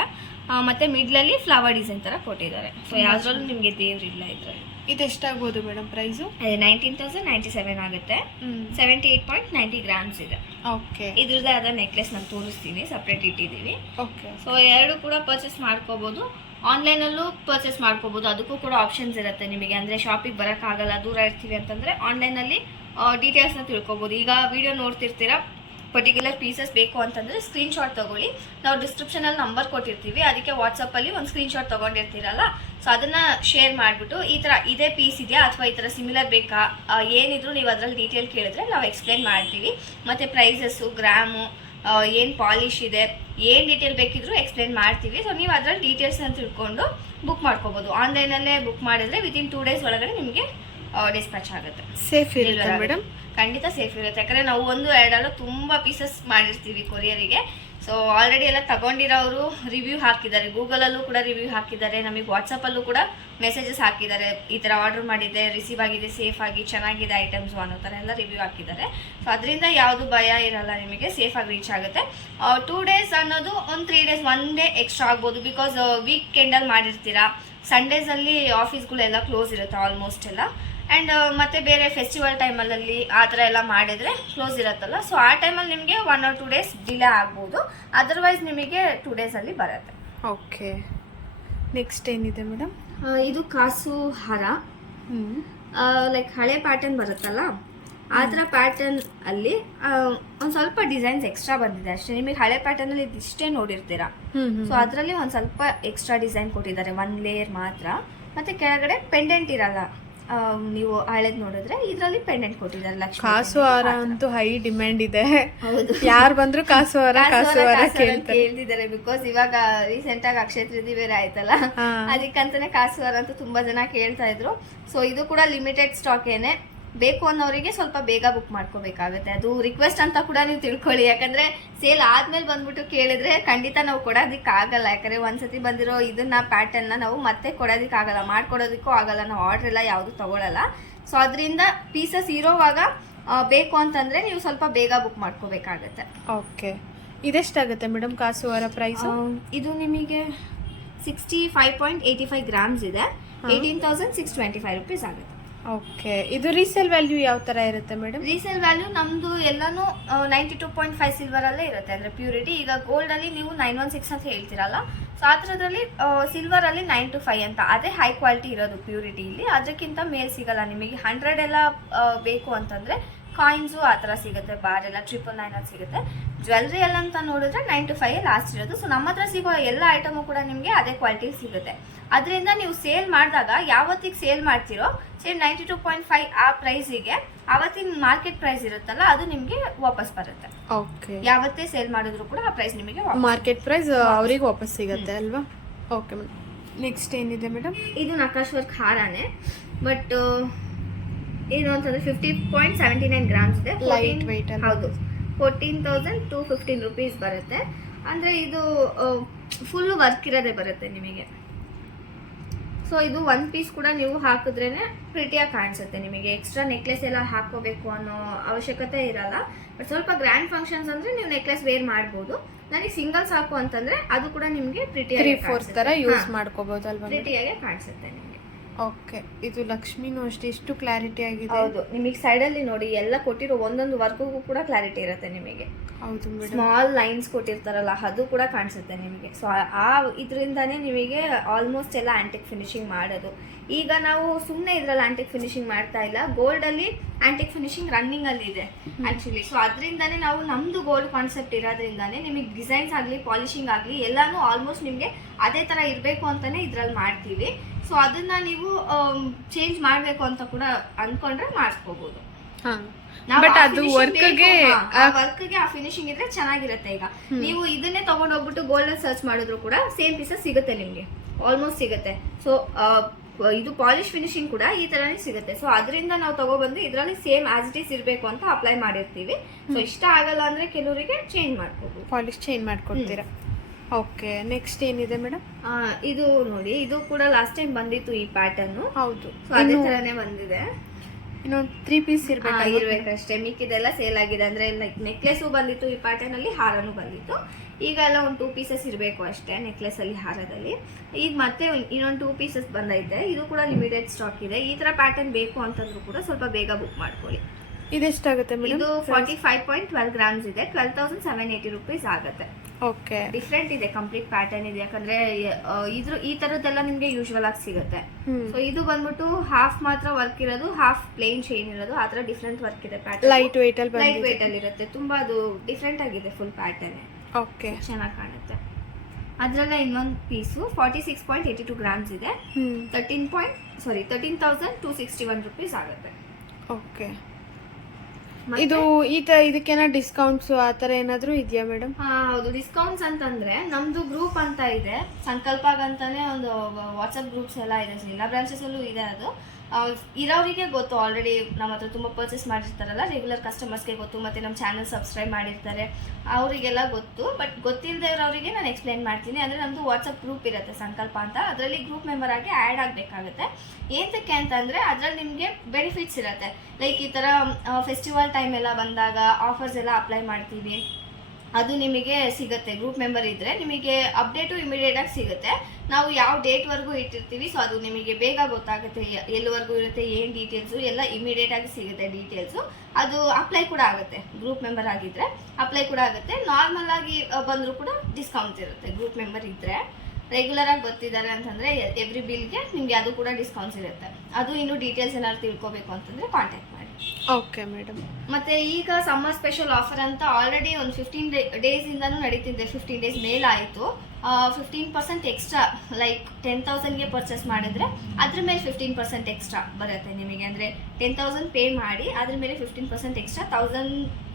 ಮತ್ತೆ ಮಿಡ್ಲಲ್ಲಿ ಫ್ಲವರ್ ಡಿಸೈನ್ ತರ ಕೊಟ್ಟಿದ್ದಾರೆ. ಸೊ ಯಾವ್ದ್ರಲ್ಲೂ ನಿಮ್ಗೆ ದೇವ್ರಿಲ್ಲ ಇದ್ರಲ್ಲಿ. ಇದೆಷ್ಟಾಗ್ಬೋದು ಮೇಡಮ್ ಪ್ರೈಸು? 19,097 ಆಗುತ್ತೆ. 78.90 ಗ್ರಾಮ್ಸ್ ಇದೆ. ಓಕೆ, ಇದ್ರದ್ದೇ ಆದ ನೆಕ್ಲೆಸ್ ನಾನು ತೋರಿಸ್ತೀನಿ, ಸಪ್ರೇಟ್ ಇಟ್ಟಿದ್ದೀವಿ. ಓಕೆ, ಸೊ ಎರಡು ಕೂಡ ಪರ್ಚೇಸ್ ಮಾಡ್ಕೋಬಹುದು. ಆನ್ಲೈನ್ ಅಲ್ಲೂ ಪರ್ಚೇಸ್ ಮಾಡ್ಕೋಬಹುದು, ಅದಕ್ಕೂ ಕೂಡ ಆಪ್ಷನ್ಸ್ ಇರುತ್ತೆ ನಿಮಗೆ. ಅಂದ್ರೆ ಶಾಪಿಗೆ ಬರೋಕ್ಕಾಗಲ್ಲ, ದೂರ ಇರ್ತೀವಿ ಅಂತಂದ್ರೆ ಆನ್ಲೈನ್ ಅಲ್ಲಿ ಡೀಟೇಲ್ಸ್ ನ ತಿಳ್ಕೊಬಹುದು. ಈಗ ವಿಡಿಯೋ ನೋಡ್ತಿರ್ತೀರಾ, ಪರ್ಟಿಕ್ಯುಲರ್ ಪೀಸಸ್ ಬೇಕು ಅಂತಂದರೆ ಸ್ಕ್ರೀನ್ಶಾಟ್ ತೊಗೊಳ್ಳಿ. ನಾವು ಡಿಸ್ಕ್ರಿಪ್ಷನಲ್ಲಿ ನಂಬರ್ ಕೊಟ್ಟಿರ್ತೀವಿ, ಅದಕ್ಕೆ ವಾಟ್ಸಪ್ಪಲ್ಲಿ ಒಂದು ಸ್ಕ್ರೀನ್ಶಾಟ್ ತೊಗೊಂಡಿರ್ತೀರಲ್ಲ, ಸೊ ಅದನ್ನು ಶೇರ್ ಮಾಡಿಬಿಟ್ಟು ಈ ಥರ ಇದೇ ಪೀಸ್ ಇದೆಯಾ ಅಥವಾ ಈ ಥರ ಸಿಮಿಲರ್ ಬೇಕಾ ಏನಿದ್ರು ನೀವು ಅದರಲ್ಲಿ ಡೀಟೇಲ್ ಕೇಳಿದ್ರೆ ನಾವು ಎಕ್ಸ್ಪ್ಲೇನ್ ಮಾಡ್ತೀವಿ. ಮತ್ತು ಪ್ರೈಸಸ್ಸು, ಗ್ರಾಮು, ಏನು ಪಾಲಿಶ್ ಇದೆ, ಏನು ಡೀಟೇಲ್ ಬೇಕಿದ್ರು ಎಕ್ಸ್ಪ್ಲೇನ್ ಮಾಡ್ತೀವಿ. ಸೊ ನೀವು ಅದರಲ್ಲಿ ಡೀಟೇಲ್ಸ್ನ ತಿಳ್ಕೊಂಡು ಬುಕ್ ಮಾಡ್ಕೋಬೋದು. ಆನ್ಲೈನಲ್ಲೇ ಬುಕ್ ಮಾಡಿದರೆ ವಿತಿನ್ 2 days ಒಳಗಡೆ ನಿಮಗೆ ಡಿಸ್ಪ್ಯಾಚ್ ಆಗುತ್ತೆ. ಸೇಫ್ ಇರುತ್ತೆ ಮೇಡಮ್? ಖಂಡಿತ ಸೇಫ್ ಇರುತ್ತೆ. ಯಾಕಂದರೆ ನಾವು 1-2 ಅಲ್ಲ ತುಂಬ ಪೀಸಸ್ ಮಾಡಿರ್ತೀವಿ ಕೊರಿಯರಿಗೆ. ಸೊ ಆಲ್ರೆಡಿ ಎಲ್ಲ ತಗೊಂಡಿರೋರು ರಿವ್ಯೂ ಹಾಕಿದ್ದಾರೆ, ಗೂಗಲಲ್ಲೂ ಕೂಡ ರಿವ್ಯೂ ಹಾಕಿದ್ದಾರೆ, ನಮಗೆ ವಾಟ್ಸಪ್ಪಲ್ಲೂ ಕೂಡ ಮೆಸೇಜಸ್ ಹಾಕಿದ್ದಾರೆ, ಈ ಥರ ಆರ್ಡರ್ ಮಾಡಿದ್ದೆ, ರಿಸೀವ್ ಆಗಿದೆ, ಸೇಫ್ ಆಗಿ ಚೆನ್ನಾಗಿದೆ ಐಟಮ್ಸು ಅನ್ನೋ ಥರ ಎಲ್ಲ ರಿವ್ಯೂ ಹಾಕಿದ್ದಾರೆ. ಸೊ ಅದರಿಂದ ಯಾವುದು ಭಯ ಇರಲ್ಲ, ನಿಮಗೆ ಸೇಫಾಗಿ ರೀಚ್ ಆಗುತ್ತೆ. 2 days ಅನ್ನೋದು ಒಂದು 3 days 1 day ಎಕ್ಸ್ಟ್ರಾ ಆಗ್ಬೋದು. ಬಿಕಾಸ್ ವೀಕೆಂಡಲ್ಲಿ ಮಾಡಿರ್ತೀರಾ, ಸಂಡೇಸಲ್ಲಿ ಆಫೀಸ್ಗಳೆಲ್ಲ ಕ್ಲೋಸ್ ಇರುತ್ತೆ ಆಲ್ಮೋಸ್ಟ್ ಎಲ್ಲ. ಆ್ಯಂಡ್ ಮತ್ತು ಬೇರೆ ಫೆಸ್ಟಿವಲ್ ಟೈಮಲ್ಲಿ ಆ ಥರ ಎಲ್ಲ ಮಾಡಿದರೆ ಕ್ಲೋಸ್ ಇರುತ್ತಲ್ಲ, ಸೊ ಆ ಟೈಮಲ್ಲಿ ನಿಮಗೆ 1 or 2 days ಡಿಲೇ ಆಗ್ಬೋದು. ಅದರ್ವೈಸ್ ನಿಮಗೆ 2 days ಬರುತ್ತೆ. ಓಕೆ, ನೆಕ್ಸ್ಟ್ ಏನಿದೆ ಮೇಡಮ್? ಇದು ಕಾಸು ಹಾರ, ಲೈಕ್ ಹಳೆ ಪ್ಯಾಟರ್ನ್ ಬರುತ್ತಲ್ಲ ಆ ಥರ ಪ್ಯಾಟರ್ನ್ ಅಲ್ಲಿ ಒಂದು ಸ್ವಲ್ಪ ಡಿಸೈನ್ಸ್ ಎಕ್ಸ್ಟ್ರಾ ಬಂದಿದೆ ಅಷ್ಟೇ. ನಿಮಗೆ ಹಳೆ ಪ್ಯಾಟರ್ನ್ ಅಲ್ಲಿ ಇಷ್ಟೇ ನೋಡಿರ್ತೀರಾ, ಸೊ ಅದರಲ್ಲಿ ಒಂದು ಸ್ವಲ್ಪ ಎಕ್ಸ್ಟ್ರಾ ಡಿಸೈನ್ ಕೊಟ್ಟಿದ್ದಾರೆ, 1 ಲೇಯರ್ ಮಾತ್ರ. ಮತ್ತೆ ಕೆಳಗಡೆ ಪೆಂಡೆಂಟ್ ಇರಲ್ಲ, ನೀವು ಹಳೇದ್ ನೋಡಿದ್ರೆ ಇದರಲ್ಲಿ ಪೆಂಡೆಂಟ್ ಕೊಟ್ಟಿದ್ದಾರೆ. ಲಕ್ಷ್ಮಿ ಕಾಸು ಹಾರ ಅಂತೂ ಹೈ ಡಿಮ್ಯಾಂಡ್ ಇದೆ. ಹೌದು, ಯಾರು ಬಂದ್ರು ಕಾಸು ಹಾರ ಕೇಳ್ತಿದ್ದಾರೆ. ಬಿಕಾಸ್ ಇವಾಗ ರೀಸೆಂಟ್ ಆಗಿ ಅಕ್ಷಯ ತೃತೀಯ ಬೇರೆ ಆಯ್ತಲ್ಲ, ಅದಕ್ಕಂತಾನೆ ಕಾಸು ಹಾರ ಅಂತ ತುಂಬಾ ಜನ ಕೇಳ್ತಾ ಇದ್ರು. ಸೊ ಇದು ಕೂಡ ಲಿಮಿಟೆಡ್ ಸ್ಟಾಕ್ ಏನೆ, ಬೇಕು ಅನ್ನೋರಿಗೆ ಸ್ವಲ್ಪ ಬೇಗ ಬುಕ್ ಮಾಡ್ಕೋಬೇಕಾಗುತ್ತೆ. ಅದು ರಿಕ್ವೆಸ್ಟ್ ಅಂತ ಕೂಡ ನೀವು ತಿಳ್ಕೊಳ್ಳಿ. ಯಾಕಂದ್ರೆ ಸೇಲ್ ಆದ್ಮೇಲೆ ಬಂದ್ಬಿಟ್ಟು ಕೇಳಿದ್ರೆ ಖಂಡಿತ ನಾವು ಕೊಡೋದಿಕ್ಕಾಗಲ್ಲ. ಯಾಕಂದ್ರೆ ಒಂದ್ಸತಿ ಬಂದಿರೋ ಇದನ್ನ ಪ್ಯಾಟರ್ನ್ ನಾವು ಮತ್ತೆ ಕೊಡೋದಿಕ್ಕಾಗಲ್ಲ, ಮಾಡ್ಕೊಡೋದಕ್ಕೂ ಆಗಲ್ಲ. ನಾವು ಆರ್ಡರ್ ಎಲ್ಲ ಯಾವುದು ತಗೊಳಲ್ಲ. ಸೊ ಅದರಿಂದ ಪೀಸಸ್ ಇರೋವಾಗ ಬೇಕು ಅಂತಂದ್ರೆ ನೀವು ಸ್ವಲ್ಪ ಬೇಗ ಬುಕ್ ಮಾಡ್ಕೋಬೇಕಾಗತ್ತೆ. ಓಕೆ, ಇದೆಷ್ಟಾಗುತ್ತೆ ಮೇಡಮ್ ಕಾಸು ಹಾರ ಪ್ರೈಸ್? ಇದು ನಿಮಗೆ 65.85 grams ಇದೆ, 18,625 rupees ಆಗುತ್ತೆ. ಓಕೆ, ಇದು ರೀಸೇಲ್ ವ್ಯಾಲ್ಯೂ ಯಾವ ತರ ಇರುತ್ತೆ ಮೇಡಮ್? ರೀಸೇಲ್ ವ್ಯಾಲ್ಯೂ ನಮ್ದು ಎಲ್ಲಾನು 92.5 ಸಿಲ್ವರ್ ಅಲ್ಲೇ ಇರುತ್ತೆ, ಅಂದ್ರೆ ಪ್ಯೂರಿಟಿ. ಈಗ ಗೋಲ್ಡ್ ಅಲ್ಲಿ ನೀವು 916 ಅಂತ ಹೇಳ್ತಿರಲ್ಲ, ಸೊ ಆ ಥರದ್ರಲ್ಲಿ ಸಿಲ್ವರ್ ಅಲ್ಲಿ 925 ಅಂತ, ಅದೇ ಹೈ ಕ್ವಾಲಿಟಿ ಇರೋದು ಪ್ಯೂರಿಟಿ ಇಲ್ಲಿ. ಅದಕ್ಕಿಂತ ಮೇಲ್ ಸಿಗಲ್ಲ ನಿಮಗೆ. 100 ಎಲ್ಲ ಬೇಕು ಅಂತಂದ್ರೆ ಕಾಯಿನ್ಸು ಆ ಥರ ಸಿಗುತ್ತೆ, ಬಾರ್ ಎಲ್ಲ 999 ಅಲ್ಲಿ ಸಿಗುತ್ತೆ. ಜ್ಯುವೆಲ್ರಿ ಎಲ್ಲ ಅಂತ ನೋಡಿದ್ರೆ 925 ಲಾಸ್ಟ್ ಇರೋದು. ಸೊ ನಮ್ಮ ಹತ್ರ ಸಿಗೋ ಎಲ್ಲ ಐಟಮು ಕೂಡ ನಿಮಗೆ ಅದೇ ಕ್ವಾಲಿಟಿಲಿ ಸಿಗುತ್ತೆ. ಅದರಿಂದ ನೀವು ಸೇಲ್ ಮಾಡಿದಾಗ ಯಾವತ್ತಿಗೆ ಸೇಲ್ ಮಾಡ್ತಿರೋ, ಸೇಮ್ 92.5 ಆ ಪ್ರೈಸಿಗೆ ಆವತ್ತಿನ ಮಾರ್ಕೆಟ್ ಪ್ರೈಸ್ ಇರುತ್ತಲ್ಲ ಅದು ನಿಮಗೆ ವಾಪಸ್ ಬರುತ್ತೆ. ಓಕೆ, ಯಾವತ್ತೇ ಸೇಲ್ ಮಾಡಿದ್ರು ಕೂಡ ಆ ಪ್ರೈಸ್ ನಿಮಗೆ ಮಾರ್ಕೆಟ್ ಪ್ರೈಸ್ ಅವ್ರಿಗೆ ವಾಪಸ್ ಸಿಗುತ್ತೆ ಅಲ್ವಾ? ಓಕೆ ಮೇಡಮ್, ನೆಕ್ಸ್ಟ್ ಏನಿದೆ ಮೇಡಮ್? ಇದು ನಕಾಶ್ ವರ್ಕ್ ಹಾರಾನೆ, ಬಟ್ ಏನು ಅಂತಂದ್ರೆ 50.79 grams ಇದೆ, ಲೈಟ್ ವೆಯ್ಟ್. ಹೌದು, 14,215 rupees ಬರುತ್ತೆ. ಅಂದ್ರೆ ಇದು ಫುಲ್ ವರ್ಕ್ ಇರೋದೇ ಬರುತ್ತೆ ನಿಮಗೆ. ಸೊ ಇದು 1 ಪೀಸ್ ಕೂಡ ನೀವು ಹಾಕಿದ್ರೇನೆ ಪ್ರಿಟಿಯಾಗಿ ಕಾಣಿಸುತ್ತೆ. ನಿಮಗೆ ಎಕ್ಸ್ಟ್ರಾ ನೆಕ್ಲೆಸ್ ಎಲ್ಲ ಹಾಕೋಬೇಕು ಅನ್ನೋ ಅವಶ್ಯಕತೆ ಇರಲ್ಲ. ಬಟ್ ಸ್ವಲ್ಪ ಗ್ರ್ಯಾಂಡ್ ಫಂಕ್ಷನ್ಸ್ ಅಂದ್ರೆ ನೀವು ನೆಕ್ಲೆಸ್ ವೇರ್ ಮಾಡ್ಬೋದು. ನನಗೆ ಸಿಂಗಲ್ಸ್ ಹಾಕು ಅಂತಂದ್ರೆ ಅದು ಕೂಡ ನಿಮಗೆ ಪ್ರಿಟಿಯಾಗಿ 3/4 ತರ ಯೂಸ್ ಮಾಡ್ಕೋಬಹುದು ಅಲ್ವಾ? ಪ್ರಿಟಿಯಾಗಿ ಕಾಣಿಸುತ್ತೆ ನಿಮಗೆ. ಓಕೆ, ಇದು ಲಕ್ಷ್ಮಿನೂ ಅಷ್ಟೇ ಎಷ್ಟು ಕ್ಲಾರಿಟಿ ಆಗಿದೆ. ಹೌದು, ನಿಮಗೆ ಸೈಡ್ ಅಲ್ಲಿ ನೋಡಿ ಎಲ್ಲ ಕೊಟ್ಟಿರೋ ಒಂದೊಂದು ವರ್ಕ್ಗೂ ಕೂಡ ಕ್ಲಾರಿಟಿ ಇರುತ್ತೆ ನಿಮಗೆ. ಹೌದು ಮೇಡಮ್, ಸ್ಮಾಲ್ ಲೈನ್ಸ್ ಕೊಟ್ಟಿರ್ತಾರಲ್ಲ ಅದು ಕೂಡ ಕಾಣಿಸುತ್ತೆ ನಿಮಗೆ. ಸೊ ಆ ಇದರಿಂದಾನೇ ನಿಮಗೆ ಆಲ್ಮೋಸ್ಟ್ ಎಲ್ಲ ಆಂಟಿಕ್ ಫಿನಿಶಿಂಗ್ ಮಾಡೋದು. ಈಗ ನಾವು ಸುಮ್ಮನೆ ಇದ್ರಲ್ಲಿ ಆಂಟಿಕ್ ಫಿನಿಶಿಂಗ್ ಮಾಡ್ತಾ ಇಲ್ಲ, ಗೋಲ್ಡ್ ಅಲ್ಲಿ ಆಂಟಿಕ್ ಫಿನಿಶಿಂಗ್ ರನ್ನಿಂಗ್ ಅಲ್ಲಿ ಇದೆ ಆಕ್ಚುಲಿ. ಸೊ ಅದರಿಂದಾನೇ ನಾವು ನಮ್ದು ಗೋಲ್ಡ್ ಕಾನ್ಸೆಪ್ಟ್ ಇರೋದ್ರಿಂದಾನೇ ನಿಮಗೆ ಡಿಸೈನ್ಸ್ ಆಗಲಿ ಪಾಲಿಶಿಂಗ್ ಆಗಲಿ ಎಲ್ಲಾನು ಆಲ್ಮೋಸ್ಟ್ ನಿಮಗೆ ಅದೇ ತರ ಇರಬೇಕು ಅಂತಾನೆ ಇದ್ರಲ್ಲಿ ಮಾಡ್ತೀವಿ. ಸೊ ಅದನ್ನ ನೀವು ಚೇಂಜ್ ಮಾಡಬೇಕು ಅಂತ ಕೂಡ ಅನ್ಕೊಂಡ್ರೆ ಮಾಡಿಸ್ಕೋಬಹುದು. ಬಟ್ ಅದು ವರ್ಕ್ಗೆ ಆ ಫಿನಿಶಿಂಗ್ ಇದ್ರೆ ಚೆನ್ನಾಗಿರುತ್ತೆ. ಈಗ ನೀವು ಇದನ್ನೇ ತಗೊಂಡ್ ಹೋಗ್ಬಿಟ್ಟು ಗೋಲ್ಡ್ ಸರ್ಚ್ ಮಾಡಿದ್ರು ಕೂಡ ಸೇಮ್ ಪೀಸಸ್ ಸಿಗುತ್ತೆ ನಿಮ್ಗೆ, ಆಲ್ಮೋಸ್ಟ್ ಸಿಗುತ್ತೆ. ಸೊ ಇದು ಪಾಲಿಶ್ ಫಿನಿಶಿಂಗ್ ಕೂಡ ಈ ತರಾನೇ ಸಿಗುತ್ತೆ. ಸೊ ಅದರಿಂದ ನಾವು ತಗೊಬಂದು ಇದರಲ್ಲಿ ಸೇಮ್ ಆಸ್ ಇಟ್ ಈಸ್ ಇರಬೇಕು ಅಂತ ಅಪ್ಲೈ ಮಾಡಿರ್ತೀವಿ. ಸೊ ಇಷ್ಟ ಆಗಲ್ಲ ಅಂದ್ರೆ ಕೆಲವರಿಗೆ ಚೇಂಜ್ ಮಾಡ್ಕೋಬಹುದು, ಪಾಲಿಶ್ ಚೇಂಜ್ ಮಾಡ್ಕೊಡ್ತೀರಾ. ಓಕೆ, ನೆಕ್ಸ್ಟ್ ಏನಿದೆ ಮೇಡಮ್? ಇದು ನೋಡಿ, ಇದು ಕೂಡ ಲಾಸ್ಟ್ ಟೈಮ್ ಬಂದಿತ್ತು ಈ ಪ್ಯಾಟರ್ನ್. ಹೌದು, ಅದೇ ತರಾನೇ ಬಂದಿದೆ. ಇನ್ನೊಂದು 3 ಪೀಸ್ ಇರ್ಬೇಕಷ್ಟೇ, ಮಿಕ್ಕಿದೆಲ್ಲ ಸೇಲ್ ಆಗಿದೆ. ಅಂದ್ರೆ ನೆಕ್ಲೆಸ್ ಬಂದಿತ್ತು ಈ ಪ್ಯಾಟರ್ನ್ ಅಲ್ಲಿ, ಹಾರನು ಬಂದಿತ್ತು. ಈಗ ಎಲ್ಲ ಒಂದು 2 ಪೀಸಸ್ ಇರಬೇಕು ಅಷ್ಟೇ ನೆಕ್ಲೆಸ್ ಅಲ್ಲಿ, ಹಾರದಲ್ಲಿ. ಈಗ ಮತ್ತೆ ಇನ್ನೊಂದು 2 ಪೀಸಸ್ ಬಂದೈತೆ, ಇದು ಕೂಡ ಲಿಮಿಟೆಡ್ ಸ್ಟಾಕ್ ಇದೆ. ಈ ತರ ಪ್ಯಾಟರ್ನ್ ಬೇಕು ಅಂತಂದ್ರೂ ಕೂಡ ಸ್ವಲ್ಪ ಬೇಗ ಬುಕ್ ಮಾಡ್ಕೊಳ್ಳಿ. ಇದೆಷ್ಟಾಗುತ್ತೆ ಮೇಡಮ್? ಇದು 45.12 grams ಇದೆ, 12,780 rupees ಆಗುತ್ತೆ. ಓಕೆ, ಡಿಫ್ರೆಂಟ್ ಇದೆ, ಕಂಪ್ಲೀಟ್ ಪ್ಯಾಟರ್ನ್ ಇದೆ. ಯಾಕಂದ್ರೆ ಈ ತರದ್ದೆಲ್ಲ ನಿಮ್ಗೆ ಯೂಶುವಲ್ ಆಗಿ ಸಿಗುತ್ತೆ. ಸೊ ಇದು ಬಂದ್ಬಿಟ್ಟು ಹಾಫ್ ಮಾತ್ರ ವರ್ಕ್ ಇರೋದು, ಹಾಫ್ ಪ್ಲೇನ್ ಚೈನ್ ಇರೋದು, ಆ ಥರ ಡಿಫ್ರೆಂಟ್ ವರ್ಕ್ ಇದೆ. ಪ್ಯಾಟರ್ನ್ ಲೈಟ್ ವೆಯ್ಟ್ ಅಲ್ಲಿ ಲೈಟ್ ವೆಯ್ಟ್ ಅಲ್ಲಿ ಇರುತ್ತೆ, ತುಂಬಾ ಅದು ಡಿಫ್ರೆಂಟ್ ಆಗಿದೆ ಫುಲ್ ಪ್ಯಾಟರ್ನ್. ಓಕೆ, ಚೆನ್ನಾಗಿ ಕಾಣುತ್ತೆ. ಅದರಲ್ಲೇ ಇನ್ನೊಂದು ಪೀಸು 46.82 ಗ್ರಾಮ್ಸ್ ಇದೆ, 13,261 ರುಪೀಸ್ ಆಗುತ್ತೆ. ಓಕೆ, ಇದು ಇದಕ್ಕೇನ ಡಿಸ್ಕೌಂಟ್ಸ್ ಆ ಥರ ಏನಾದರೂ ಇದೆಯಾ ಮೇಡಮ್? ಹೌದು, ಡಿಸ್ಕೌಂಟ್ಸ್ ಅಂತಂದ್ರೆ ನಮ್ದು ಗ್ರೂಪ್ ಅಂತ ಇದೆ, ಸಂಕಲ್ಪಗಂತಾನೆ ಒಂದು ವಾಟ್ಸಪ್ ಗ್ರೂಪ್ಸ್ ಎಲ್ಲ ಇದೆ, ಎಲ್ಲ ಬ್ರಾಂಚಸ್ ಅಲ್ಲೂ ಇದೆ. ಅದು ಇರೋರಿಗೆ ಗೊತ್ತು, ಆಲ್ರೆಡಿ ನಮ್ಮ ಹತ್ರ ತುಂಬ ಪರ್ಚೇಸ್ ಮಾಡಿರ್ತಾರಲ್ಲ, ರೆಗ್ಯುಲರ್ ಕಸ್ಟಮರ್ಸ್ಗೆ ಗೊತ್ತು, ಮತ್ತು ನಮ್ಮ ಚಾನಲ್ ಸಬ್ಸ್ಕ್ರೈಬ್ ಮಾಡಿರ್ತಾರೆ ಅವರಿಗೆಲ್ಲ ಗೊತ್ತು. ಬಟ್ ಗೊತ್ತಿಲ್ಲದೆ ಇರೋರಿಗೆ ನಾನು ಎಕ್ಸ್ಪ್ಲೈನ್ ಮಾಡ್ತೀನಿ. ಅಂದರೆ ನಮ್ಮದು ವಾಟ್ಸಪ್ ಗ್ರೂಪ್ ಇರುತ್ತೆ ಸಂಕಲ್ಪ ಅಂತ, ಅದರಲ್ಲಿ ಗ್ರೂಪ್ ಮೆಂಬರ್ ಆಗಿ ಆ್ಯಡ್ ಆಗಬೇಕಾಗುತ್ತೆ. ಏನಕ್ಕೆ ಅಂತಂದರೆ ಅದರಲ್ಲಿ ನಿಮಗೆ ಬೆನಿಫಿಟ್ಸ್ ಇರುತ್ತೆ. ಲೈಕ್ ಈ ಥರ ಫೆಸ್ಟಿವಲ್ ಟೈಮ್ ಎಲ್ಲ ಬಂದಾಗ ಆಫರ್ಸ್ ಎಲ್ಲ ಅಪ್ಲೈ ಮಾಡ್ತೀವಿ, ಅದು ನಿಮಗೆ ಸಿಗುತ್ತೆ. ಗ್ರೂಪ್ ಮೆಂಬರ್ ಇದ್ದರೆ ನಿಮಗೆ ಅಪ್ಡೇಟು ಇಮಿಡಿಯೇಟಾಗಿ ಸಿಗುತ್ತೆ. ನಾವು ಯಾವ ಡೇಟ್ವರೆಗೂ ಇಟ್ಟಿರ್ತೀವಿ, ಸೊ ಅದು ನಿಮಗೆ ಬೇಗ ಗೊತ್ತಾಗುತ್ತೆ, ಎಲ್ಲಿವರೆಗೂ ಇರುತ್ತೆ, ಏನು ಡೀಟೇಲ್ಸು ಎಲ್ಲ ಇಮಿಡಿಯೇಟಾಗಿ ಸಿಗುತ್ತೆ ಡೀಟೇಲ್ಸು. ಅದು ಅಪ್ಲೈ ಕೂಡ ಆಗುತ್ತೆ, ಗ್ರೂಪ್ ಮೆಂಬರ್ ಆಗಿದ್ದರೆ ಅಪ್ಲೈ ಕೂಡ ಆಗುತ್ತೆ. ನಾರ್ಮಲ್ ಆಗಿ ಬಂದರೂ ಕೂಡ ಡಿಸ್ಕೌಂಟ್ ಇರುತ್ತೆ. ಗ್ರೂಪ್ ಮೆಂಬರ್ ಇದ್ದರೆ ರೆಗ್ಯುಲರ್ ಆಗಿ ಬರ್ತಿದ್ದಾರೆ ಅಂತಂದರೆ ಎವ್ರಿ ಬಿಲ್ಗೆ ನಿಮಗೆ ಅದು ಕೂಡ ಡಿಸ್ಕೌಂಟ್ಸ್ ಇರುತ್ತೆ. ಅದು ಇನ್ನೂ ಡೀಟೇಲ್ಸ್ ಏನಾದ್ರು ತಿಳ್ಕೊಬೇಕು ಅಂತಂದರೆ ಕಾಂಟ್ಯಾಕ್ಟ್ ಮಾಡಿ. Okay madam. ಮತ್ತೆ ಈಗ ಸಮ್ಮರ್ ಸ್ಪೆಷಲ್ ಆಫರ್ ಅಂತ ಆಲ್ರೆಡಿ ಒಂದು 15 ಡೇಸಿಂದನೂ ನಡೀತಿದೆ. 15 ಡೇಸ್ ಮೇಲೆ ಆಯಿತು. 15% ಎಕ್ಸ್ಟ್ರಾ, ಲೈಕ್ 10,000ಗೆ ಪರ್ಚೇಸ್ ಮಾಡಿದ್ರೆ ಅದ್ರ ಮೇಲೆ 15% ಎಕ್ಸ್ಟ್ರಾ ಬರುತ್ತೆ ನಿಮಗೆ. ಅಂದರೆ 10,000 ಪೇ ಮಾಡಿ ಅದ್ರ ಮೇಲೆ 15% ಎಕ್ಸ್ಟ್ರಾ 1,000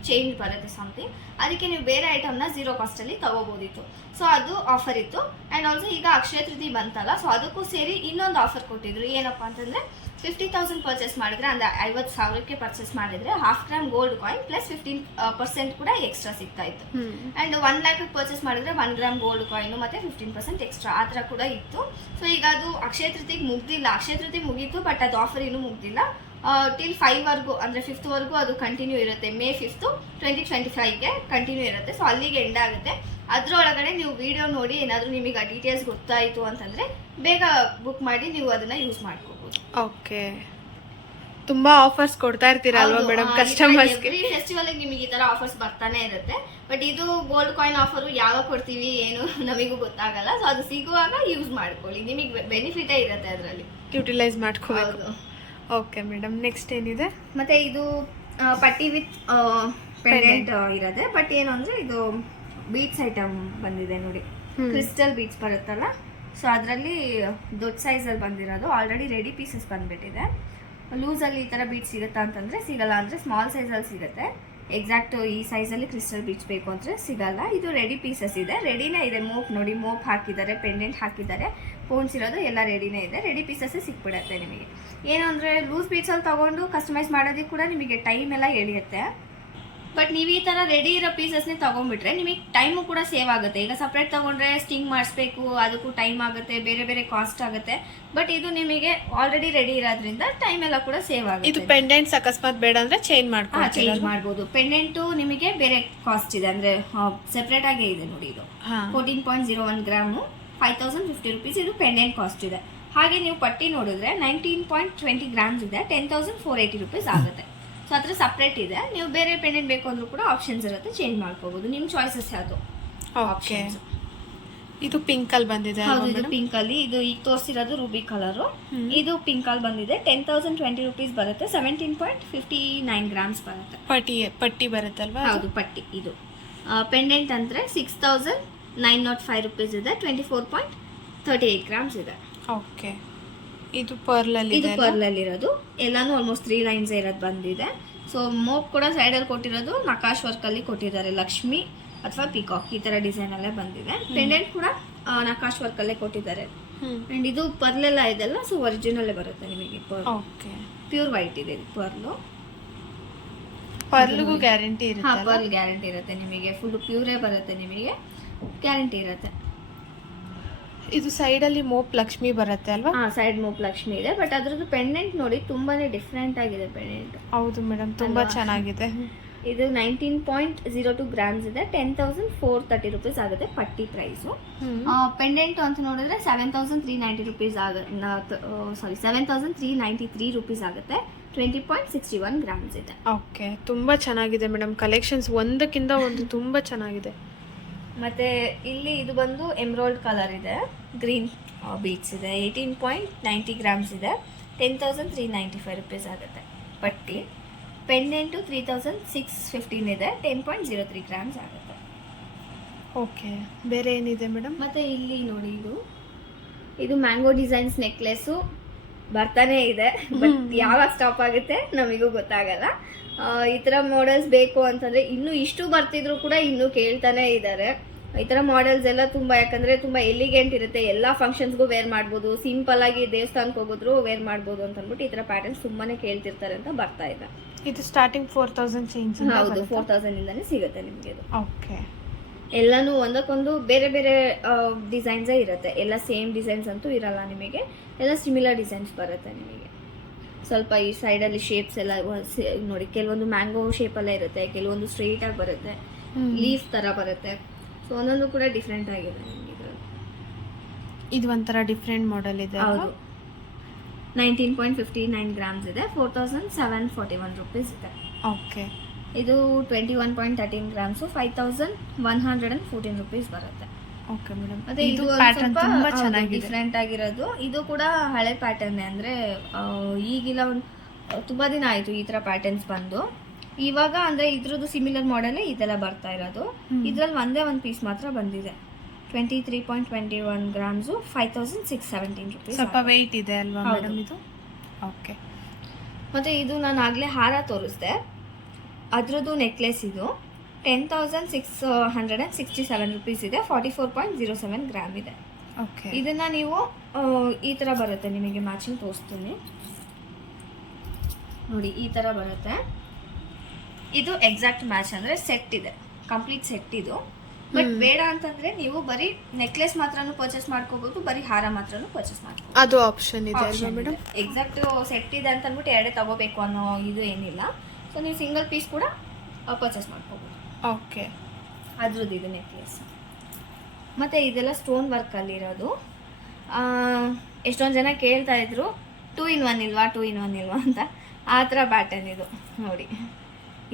ಚೇಂಜ್ ಬರುತ್ತೆ ಸಮಥಿಂಗ್. ಅದಕ್ಕೆ ನೀವು ಬೇರೆ ಐಟಮ್ನ 0 ಕಾಸ್ಟಲ್ಲಿ ತಗೋಬೋದಿತ್ತು. ಸೊ ಅದು ಆಫರ್ ಇತ್ತು. ಆ್ಯಂಡ್ ಆಲ್ಸೋ ಈಗ ಅಕ್ಷಯ ತೃತೀಯ ಬಂತಲ್ಲ, ಸೊ ಅದಕ್ಕೂ ಸೇರಿ ಇನ್ನೊಂದು ಆಫರ್ ಕೊಟ್ಟಿದ್ರು. ಏನಪ್ಪ ಅಂತಂದರೆ 50,000 ಪರ್ಚೇಸ್ ಮಾಡಿದ್ರೆ, ಅಂದರೆ 50,000ಕ್ಕೆ ಪರ್ಚೇಸ್ ಮಾಡಿದರೆ 1/2 ಗ್ರಾಮ್ ಗೋಲ್ಡ್ ಕಾಯಿನ್ ಪ್ಲಸ್ 15% ಕೂಡ ಎಕ್ಸ್ಟ್ರಾ ಸಿಗ್ತಾ ಇತ್ತು. ಆ್ಯಂಡ್ 1 ಲ್ಯಾಕ್ ಪರ್ಚೇಸ್ ಮಾಡಿದ್ರೆ 1 ಗ್ರಾಮ್ ಗೋಲ್ಡ್ ಕಾಯಿನು ಮತ್ತು 15% ಎಕ್ಸ್ಟ್ರಾ ಆ ಥರ ಕೂಡ ಇತ್ತು. ಸೊ ಈಗ ಅದು ಅಕ್ಷಯ ತೃತೀಯ ಮುಗ್ದಿಲ್ಲ, ಅಕ್ಷಯ ತೃತೀಯ ಮುಗೀತು, ಬಟ್ ಅದು ಆಫರ್ ಇನ್ನೂ ಮುಗ್ದಿಲ್ಲ. ಟಿಲ್ 5ವರೆಗೂ, ಅಂದರೆ 5th ಅದು ಕಂಟಿನ್ಯೂ ಇರುತ್ತೆ. May 5, 2025ಗೆ ಕಂಟಿನ್ಯೂ ಇರುತ್ತೆ. ಸೊ ಅಲ್ಲಿಗೆ ಎಂಡ್ ಆಗುತ್ತೆ. ಅದರೊಳಗಡೆ ನೀವು ವಿಡಿಯೋ ನೋಡಿ ಏನಾದರೂ ನಿಮಗೆ ಆ ಡೀಟೇಲ್ಸ್ ಗೊತ್ತಾಯಿತು ಅಂತಂದರೆ ಬೇಗ ಬುಕ್ ಮಾಡಿ ನೀವು ಅದನ್ನು ಯೂಸ್ ಮಾಡ್ಕೋಬೋದು. ಓಕೆ, ತುಂಬಾ ಆಫರ್ಸ್ ಕೊಡ್ತಾ ಇರ್ತೀರಾ ಅಲ್ವಾ ಮೇಡಮ್ ಕಸ್ಟಮರ್ಸ್ಗೆ? ಎವ್ರಿ ಫೆಸ್ಟಿವಲ್ ನಿಮಗೆ ಈ ಥರ ಆಫರ್ಸ್ ಬರ್ತಾನೆ ಇರುತ್ತೆ. ಬಟ್ ಇದು ಗೋಲ್ಡ್ ಕಾಯಿನ್ ಆಫರು ಯಾವಾಗ ಕೊಡ್ತೀವಿ ಏನು ನಮಗೂ ಗೊತ್ತಾಗಲ್ಲ. ಸೊ ಅದು ಸಿಗುವಾಗ ಯೂಸ್ ಮಾಡ್ಕೊಳ್ಳಿ, ನಿಮಗೆ ಬೆನಿಫಿಟೇ ಇರುತ್ತೆ ಅದರಲ್ಲಿ, ಯುಟಿಲೈಸ್ ಮಾಡ್ಕೋಬೇಕು. ಓಕೆ ಮೇಡಮ್, ನೆಕ್ಸ್ಟ್ ಏನಿದೆ? ಮತ್ತೆ ಇದು ಪಟ್ಟಿ ವಿತ್ ಪೆಂಡೆಂಟ್ ಇರುತ್ತೆ. ಬಟ್ ಏನು ಅಂದರೆ ಇದು ಬೀಟ್ಸ್ ಐಟಮ್ ಬಂದಿದೆ ನೋಡಿ, ಕ್ರಿಸ್ಟಲ್ ಬೀಟ್ಸ್ ಬರುತ್ತಲ್ಲ, ಸೊ ಅದರಲ್ಲಿ ದೊಡ್ಡ ಸೈಜಲ್ಲಿ ಬಂದಿರೋದು. ಆಲ್ರೆಡಿ ರೆಡಿ ಪೀಸಸ್ ಬಂದುಬಿಟ್ಟಿದೆ. ಲೂಸಲ್ಲಿ ಈ ಥರ ಬೀಟ್ಸ್ ಸಿಗುತ್ತಾ ಅಂತಂದರೆ ಸಿಗಲ್ಲ, ಅಂದರೆ ಸ್ಮಾಲ್ ಸೈಜಲ್ಲಿ ಸಿಗುತ್ತೆ. ಎಕ್ಸಾಕ್ಟ್ ಈ ಸೈಜಲ್ಲಿ ಕ್ರಿಸ್ಟಲ್ ಬೀಟ್ಸ್ ಬೇಕು ಅಂದರೆ ಸಿಗಲ್ಲ. ಇದು ರೆಡಿ ಪೀಸಸ್ ಇದೆ, ರೆಡಿನೇ ಇದೆ. ಮೋಪ್ ನೋಡಿ, ಮೋಪ್ ಹಾಕಿದ್ದಾರೆ, ಪೆಂಡೆಂಟ್ ಹಾಕಿದ್ದಾರೆ, ಪೋನ್ಸ್ ಇರೋದು ಎಲ್ಲ ರೆಡಿನೇ ಇದೆ. ರೆಡಿ ಪೀಸಸ್ಸೇ ಸಿಕ್ಬಿಡುತ್ತೆ ನಿಮಗೆ. ಏನು ಅಂದರೆ ಲೂಸ್ ಬೀಟ್ಸಲ್ಲಿ ತೊಗೊಂಡು ಕಸ್ಟಮೈಸ್ ಮಾಡೋದಕ್ಕೆ ಕೂಡ ನಿಮಗೆ ಟೈಮ್ ಎಲ್ಲ ಎಳೆಯುತ್ತೆ. ಬಟ್ ನೀವು ಈ ಥರ ರೆಡಿ ಇರೋ ಪೀಸಸ್ನೇ ತೊಗೊಂಡ್ಬಿಟ್ರೆ ನಿಮಗೆ ಟೈಮು ಕೂಡ ಸೇವ್ ಆಗುತ್ತೆ. ಈಗ ಸಪ್ರೇಟ್ ತೊಗೊಂಡ್ರೆ ಸ್ಟಿಂಗ್ ಮಾಡಿಸ್ಬೇಕು, ಅದಕ್ಕೂ ಟೈಮ್ ಆಗುತ್ತೆ, ಬೇರೆ ಬೇರೆ ಕಾಸ್ಟ್ ಆಗುತ್ತೆ. ಬಟ್ ಇದು ನಿಮಗೆ ಆಲ್ರೆಡಿ ರೆಡಿ ಇರೋದ್ರಿಂದ ಟೈಮ್ ಎಲ್ಲ ಕೂಡ ಸೇವ್ ಆಗುತ್ತೆ. ಇದು ಪೆಂಡೆಂಟ್ಸ್ ಅಕಸ್ಮಾತ್ ಬೇಡ ಅಂದರೆ ಚೇಂಜ್ ಮಾಡ್ಬೋದು. ಪೆಂಡೆಂಟು ನಿಮಗೆ ಬೇರೆ ಕಾಸ್ಟ್ ಇದೆ, ಅಂದರೆ ಸೆಪ್ರೇಟ್ ಆಗೇ ಇದೆ ನೋಡಿ. ಇದು 14.01 ಗ್ರಾಮು 5,050 ರುಪೀಸ್ ಇದು ಪೆಂಡೆಂಟ್ ಕಾಸ್ಟ್ ಇದೆ. ಹಾಗೆ ನೀವು ಪಟ್ಟಿ ನೋಡಿದ್ರೆ 19.20 ಗ್ರಾಮ್ಸ್ ಇದೆ, 10,480 ರುಪೀಸ್ ಆಗುತ್ತೆ. ಸೊ ಅದ್ರ ಸಪ್ರೇಟ್ ಇದೆ. ನೀವು ಬೇರೆ ಪೆಂಡೆಂಟ್ ಬೇಕು ಅಂದ್ರೂ ಕೂಡ ಆಪ್ಷನ್ಸ್ ಇರುತ್ತೆ, ಚೇಂಜ್ ಮಾಡ್ಕೋಬಹುದು. ನಿಮ್ಮ ಚಾಯ್ಸಸ್ ಯಾವುದು? ಓಕೆ, ಇದು ಪಿಂಕ್ ಅಲ್ಲಿ ಬಂದಿದೆ. ಹೌದು, ಇದು ಪಿಂಕ್ ಅಲ್ಲಿ. ಇದು ಈಗ ತೋರಿಸಿರೋದು ರೂಬಿ ಕಲರ್. ಇದು ಪಿಂಕ್ ಅಲ್ಲಿ ಬಂದಿದೆ. 10,020 ರುಪೀಸ್ ಬರುತ್ತೆ. 17.59 ಗ್ರಾಮ್ಸ್ ಬರುತ್ತೆ. ಪಟ್ಟಿ ಬರುತ್ತಲ್ವಾ? ಹೌದು, ಪಟ್ಟಿ. ಇದು ಪೆಂಡೆಂಟ್ ಅಂದ್ರೆ 6,905 ರುಪೀಸ್ ಇದೆ. 24.38 ಗ್ರಾಮ್ಸ್ ಇದೆ. ಓಕೆ, ಇದು ಪರ್ಲ್ ಇರೋದು. ಎಲ್ಲಾನು ಆಲ್ಮೋಸ್ಟ್ 3 ಲೈನ್ಸ್ ಇರೋದು ಬಂದಿದೆ. ಸೊ ಮೋಪ್ ಕೂಡ ಸೈಡಲ್ಲಿ ಕೊಟ್ಟಿರೋದು ನಕಾಶ್ ವರ್ಕ್ ಅಲ್ಲಿ ಕೊಟ್ಟಿದ್ದಾರೆ. ಲಕ್ಷ್ಮಿ ಅಥವಾ ಪಿಕಾಕ್ ಈ ತರ ಡಿಸೈನ್ ಅಲ್ಲೇ ಬಂದಿದೆ. ಪೆಂಡೆಂಟ್ ಕೂಡ ನಕಾಶ್ ವರ್ಕ್ ಅಲ್ಲೇ ಕೊಟ್ಟಿದ್ದಾರೆ. ಅಂಡ್ ಇದು ಪರ್ಲ್ ಎಲ್ಲ ಇದೆಲ್ಲ ಸೊ ಒರಿಜಿನಲ್ ಬರುತ್ತೆ ನಿಮಗೆ. ಓಕೆ, ಪ್ಯೂರ್ ವೈಟ್ ಇದೆ ಪರ್ಲ್ಗೂ ಗ್ಯಾರಂಟಿ ಇರುತ್ತೆ. ಪರ್ಲ್ ಗ್ಯಾರಂಟಿ ಇರುತ್ತೆ ನಿಮಗೆ. ಫುಲ್ ಪ್ಯೂರೇ ಬರುತ್ತೆ ನಿಮಗೆ, ಗ್ಯಾರಂಟಿ ಇರುತ್ತೆ. ಇದು ಸೈಡಲ್ಲಿ ಮೋಪ್ ಲಕ್ಷ್ಮಿ ಬರುತ್ತೆ ಅಲ್ವಾ? ಸೈಡ್ ಮೋಪ್ ಲಕ್ಷ್ಮಿ ಇದೆ. ಬಟ್ ಅದ್ರದ್ದು ಪೆಂಡೆಂಟ್ ನೋಡಿ ತುಂಬಾನೇ ಡಿಫ್ರೆಂಟ್ ಆಗಿದೆ ಪೆಂಡೆಂಟ್. ಹೌದು ಮೇಡಮ್, ತುಂಬಾ ಚೆನ್ನಾಗಿದೆ. ಇದು 19.02 ಗ್ರಾಮ್ಸ್ ಇದೆ. 10,430 ರುಪೀಸ್ ಆಗುತ್ತೆ ಪಟ್ಟಿ ಪ್ರೈಸು. ಪೆಂಡೆಂಟ್ ಅಂತ ನೋಡಿದ್ರೆ 7,390 ರುಪೀಸ್ ಸಾರಿ 7,393 ರುಪೀಸ್ ಆಗುತ್ತೆ. 20.61 ಗ್ರಾಮ್ಸ್ ಇದೆ. ಓಕೆ, ತುಂಬಾ ಚೆನ್ನಾಗಿದೆ ಮೇಡಮ್. ಕಲೆಕ್ಷನ್ಸ್ ಒಂದಕ್ಕಿಂತ ಒಂದು ತುಂಬಾ ಚೆನ್ನಾಗಿದೆ. ಮತ್ತು ಇಲ್ಲಿ ಇದು ಬಂದು ಎಮ್ರಾಲ್ಡ್ ಕಲರ್ ಇದೆ, ಗ್ರೀನ್ ಬೀಡ್ಸ್ ಇದೆ, 18.90 ಗ್ರಾಮ್ಸ್ ಇದೆ, 10,395 ರುಪೀಸ್ ಆಗುತ್ತೆ ಪಟ್ಟಿ. ಪೆಂಡೆಂಟು 3,615 ಇದೆ, 10.03 ಗ್ರಾಮ್ಸ್ ಆಗುತ್ತೆ. ಓಕೆ, ಬೇರೆ ಏನಿದೆ ಮೇಡಮ್? ಮತ್ತು ಇಲ್ಲಿ ನೋಡಿ, ಇದು ಮ್ಯಾಂಗೋ ಡಿಸೈನ್ಸ್ ನೆಕ್ಲೆಸ್ಸು ಬರ್ತಾನೆ ಇದೆ, ಬಟ್ ಯಾವಾಗ ಸ್ಟಾಪ್ ಆಗುತ್ತೆ ನಮಗೂ ಗೊತ್ತಾಗಲ್ಲ. ಈ ಥರ ಮಾಡೆಲ್ಸ್ ಬೇಕು ಅಂತಂದರೆ ಇನ್ನೂ ಇಷ್ಟು ಬರ್ತಿದ್ರು ಕೂಡ ಇನ್ನೂ ಕೇಳ್ತಾನೆ ಇದ್ದಾರೆ. ಈ ಥರ ಮಾಡೆಲ್ಸ್ ಎಲ್ಲ ತುಂಬ, ಯಾಕಂದರೆ ತುಂಬ ಎಲಿಗೆಂಟ್ ಇರುತ್ತೆ, ಎಲ್ಲ ಫಂಕ್ಷನ್ಸ್ಗೂ ವೇರ್ ಮಾಡ್ಬೋದು, ಸಿಂಪಲ್ ಆಗಿ ದೇವಸ್ಥಾನಕ್ಕೆ ಹೋಗೋದ್ರು ವೇರ್ ಮಾಡ್ಬೋದು ಅಂತ ಅಂದ್ಬಿಟ್ಟು ಈ ಥರ ಪ್ಯಾಟರ್ನ್ಸ್ ತುಂಬಾ ಕೇಳ್ತಿರ್ತಾರೆ ಅಂತ ಬರ್ತಾ ಇದೆ. ಇದು ಸ್ಟಾರ್ಟಿಂಗ್ 4,000 ಚೇಂಜ್? ಹೌದು, 4,000ಇಂದನೇ ಸಿಗುತ್ತೆ ನಿಮಗೆ ಇದು. ಓಕೆ, ಎಲ್ಲನೂ ಒಂದಕ್ಕೊಂದು ಬೇರೆ ಬೇರೆ ಡಿಸೈನ್ಸೇ ಇರುತ್ತೆ, ಎಲ್ಲ ಸೇಮ್ ಡಿಸೈನ್ಸ್ ಅಂತೂ ಇರಲ್ಲ ನಿಮಗೆ, ಎಲ್ಲ ಸಿಮಿಲರ್ ಡಿಸೈನ್ಸ್ ಬರುತ್ತೆ ನಿಮಗೆ. ಸ್ವಲ್ಪ ಈ ಸೈಡಲ್ಲಿ ಶೇಪ್ಸ್ ಎಲ್ಲ ನೋಡಿ, ಕೆಲವೊಂದು ಮ್ಯಾಂಗೋ ಶೇಪಲ್ಲೇ ಇರುತ್ತೆ, ಕೆಲವೊಂದು ಸ್ಟ್ರೈಟಾಗಿ ಬರುತ್ತೆ, ಲೀಫ್ ಥರ ಬರುತ್ತೆ. ಸೊ ಒಂದೊಂದು ಕೂಡ ಡಿಫ್ರೆಂಟ್ ಆಗಿದೆ ನಿಮಗೆ ಇದರಲ್ಲಿ. ಇದು ಒಂಥರ ಡಿಫ್ರೆಂಟ್ ಮಾಡೆಲ್ ಇದೆ. ಹೌದು, 19.59 ಗ್ರಾಮ್ಸ್ ಇದೆ, 4,741 ರುಪೀಸ್ ಇದೆ. ಓಕೆ, ಇದು 21.13 ಗ್ರಾಮ್ಸು, 5,114 ರುಪೀಸ್ ಬರುತ್ತೆ. ಓಕೆ ಮೇಡಮ್, ಮತ್ತೆ ಇದು ಪ್ಯಾಟರ್ನ್ ತುಂಬಾ ಚೆನ್ನಾಗಿದೆ, ಡಿಫ್ರೆಂಟ್ ಆಗಿರೋದು. ಇದು ಕೂಡ ಹಳೆ ಪ್ಯಾಟರ್ನ್, ಅಂದ್ರೆ ಈಗಿಲ್ಲ, ತುಂಬಾ ದಿನ ಆಯ್ತು ಈ ತರ ಪ್ಯಾಟರ್ನ್ಸ್ ಬಂದು. ಇವಾಗ ಅಂದ್ರೆ ಇದ್ರದ್ದು ಸಿಮಿಲರ್ ಮಾಡೆಲ್ ಇದೆಲ್ಲ ಬರ್ತಾ ಇರೋದು. ಇದ್ರಲ್ಲಿ ಒಂದೇ ಒಂದು ಪೀಸ್ ಮಾತ್ರ ಬಂದಿದೆ, 23.21 ಗ್ರಾಮ್ಸು, 5,617 ರುಪೀಸ್. ಸ್ವಲ್ಪ ವೆಯ್ಟ್ ಇದೆ ಅಲ್ವಾ ಮೇಡಮ್ ಇದು? ಓಕೆ. ಮತ್ತೆ ಇದು ನಾನು ಆಗ್ಲೇ ಹಾರ ತೋರಿಸ್ದೆ, ಅದ್ರದ್ದು ನೆಕ್ಲೆಸ್ ಇದು 10,667 ರುಪೀಸ್ ಇದೆ, 44.07 ಗ್ರಾಮ್ ಇದೆ. ಓಕೆ, ಇದನ್ನ ನೀವು ಈ ತರ ಬರುತ್ತೆ, ನಿಮಗೆ ಮ್ಯಾಚಿಂಗ್ ತೋರಿಸ್ತೀನಿ ನೋಡಿ, ಈ ತರ ಬರುತ್ತೆ. ಇದು ಎಕ್ಸಾಕ್ಟ್ ಮ್ಯಾಚ್, ಅಂದ್ರೆ ಸೆಟ್ ಇದೆ, ಕಂಪ್ಲೀಟ್ ಸೆಟ್ ಇದು. ಬಟ್ ಬೇಡ ಅಂತಂದ್ರೆ ನೀವು ಬರೀ ನೆಕ್ಲೆಸ್ ಮಾತ್ರನೂ ಪರ್ಚೇಸ್ ಮಾಡ್ಕೋಬಹುದು, ಬರೀ ಹಾರ ಮಾತ್ರನೂ ಪರ್ಚೇಸ್ ಮಾಡ್ಕೋಬಹುದು, ಅದು ಆಪ್ಷನ್ ಇದೆ ಅಲ್ವಾ ಮೇಡಮ್? ಎಕ್ಸಾಕ್ಟ್ ಸೆಟ್ ಇದೆ ಅಂತ ಅಂದ್ಬಿಟ್ಟು ಎರಡೇ ತಗೋಬೇಕು ಅನ್ನೋ ಇದು ಏನಿಲ್ಲ. ಸೊ ನೀವು ಸಿಂಗಲ್ ಪೀಸ್ ಕೂಡ ಪರ್ಚೇಸ್ ಮಾಡ್ಕೋಬಹುದು. ಓಕೆ, ಅದ್ರದ್ದು ಇದು ನೆಕ್ಲೆಸ್. ಮತ್ತು ಇದೆಲ್ಲ ಸ್ಟೋನ್ ವರ್ಕಲ್ಲಿರೋದು. ಎಷ್ಟೊಂದು ಜನ ಕೇಳ್ತಾ ಇದ್ರು 2 in 1 ಇಲ್ವಾ, 2 in 1 ಇಲ್ವಾ ಅಂತ. ಆ ಥರ ಪ್ಯಾಟರ್ನ್ ಇದು ನೋಡಿ,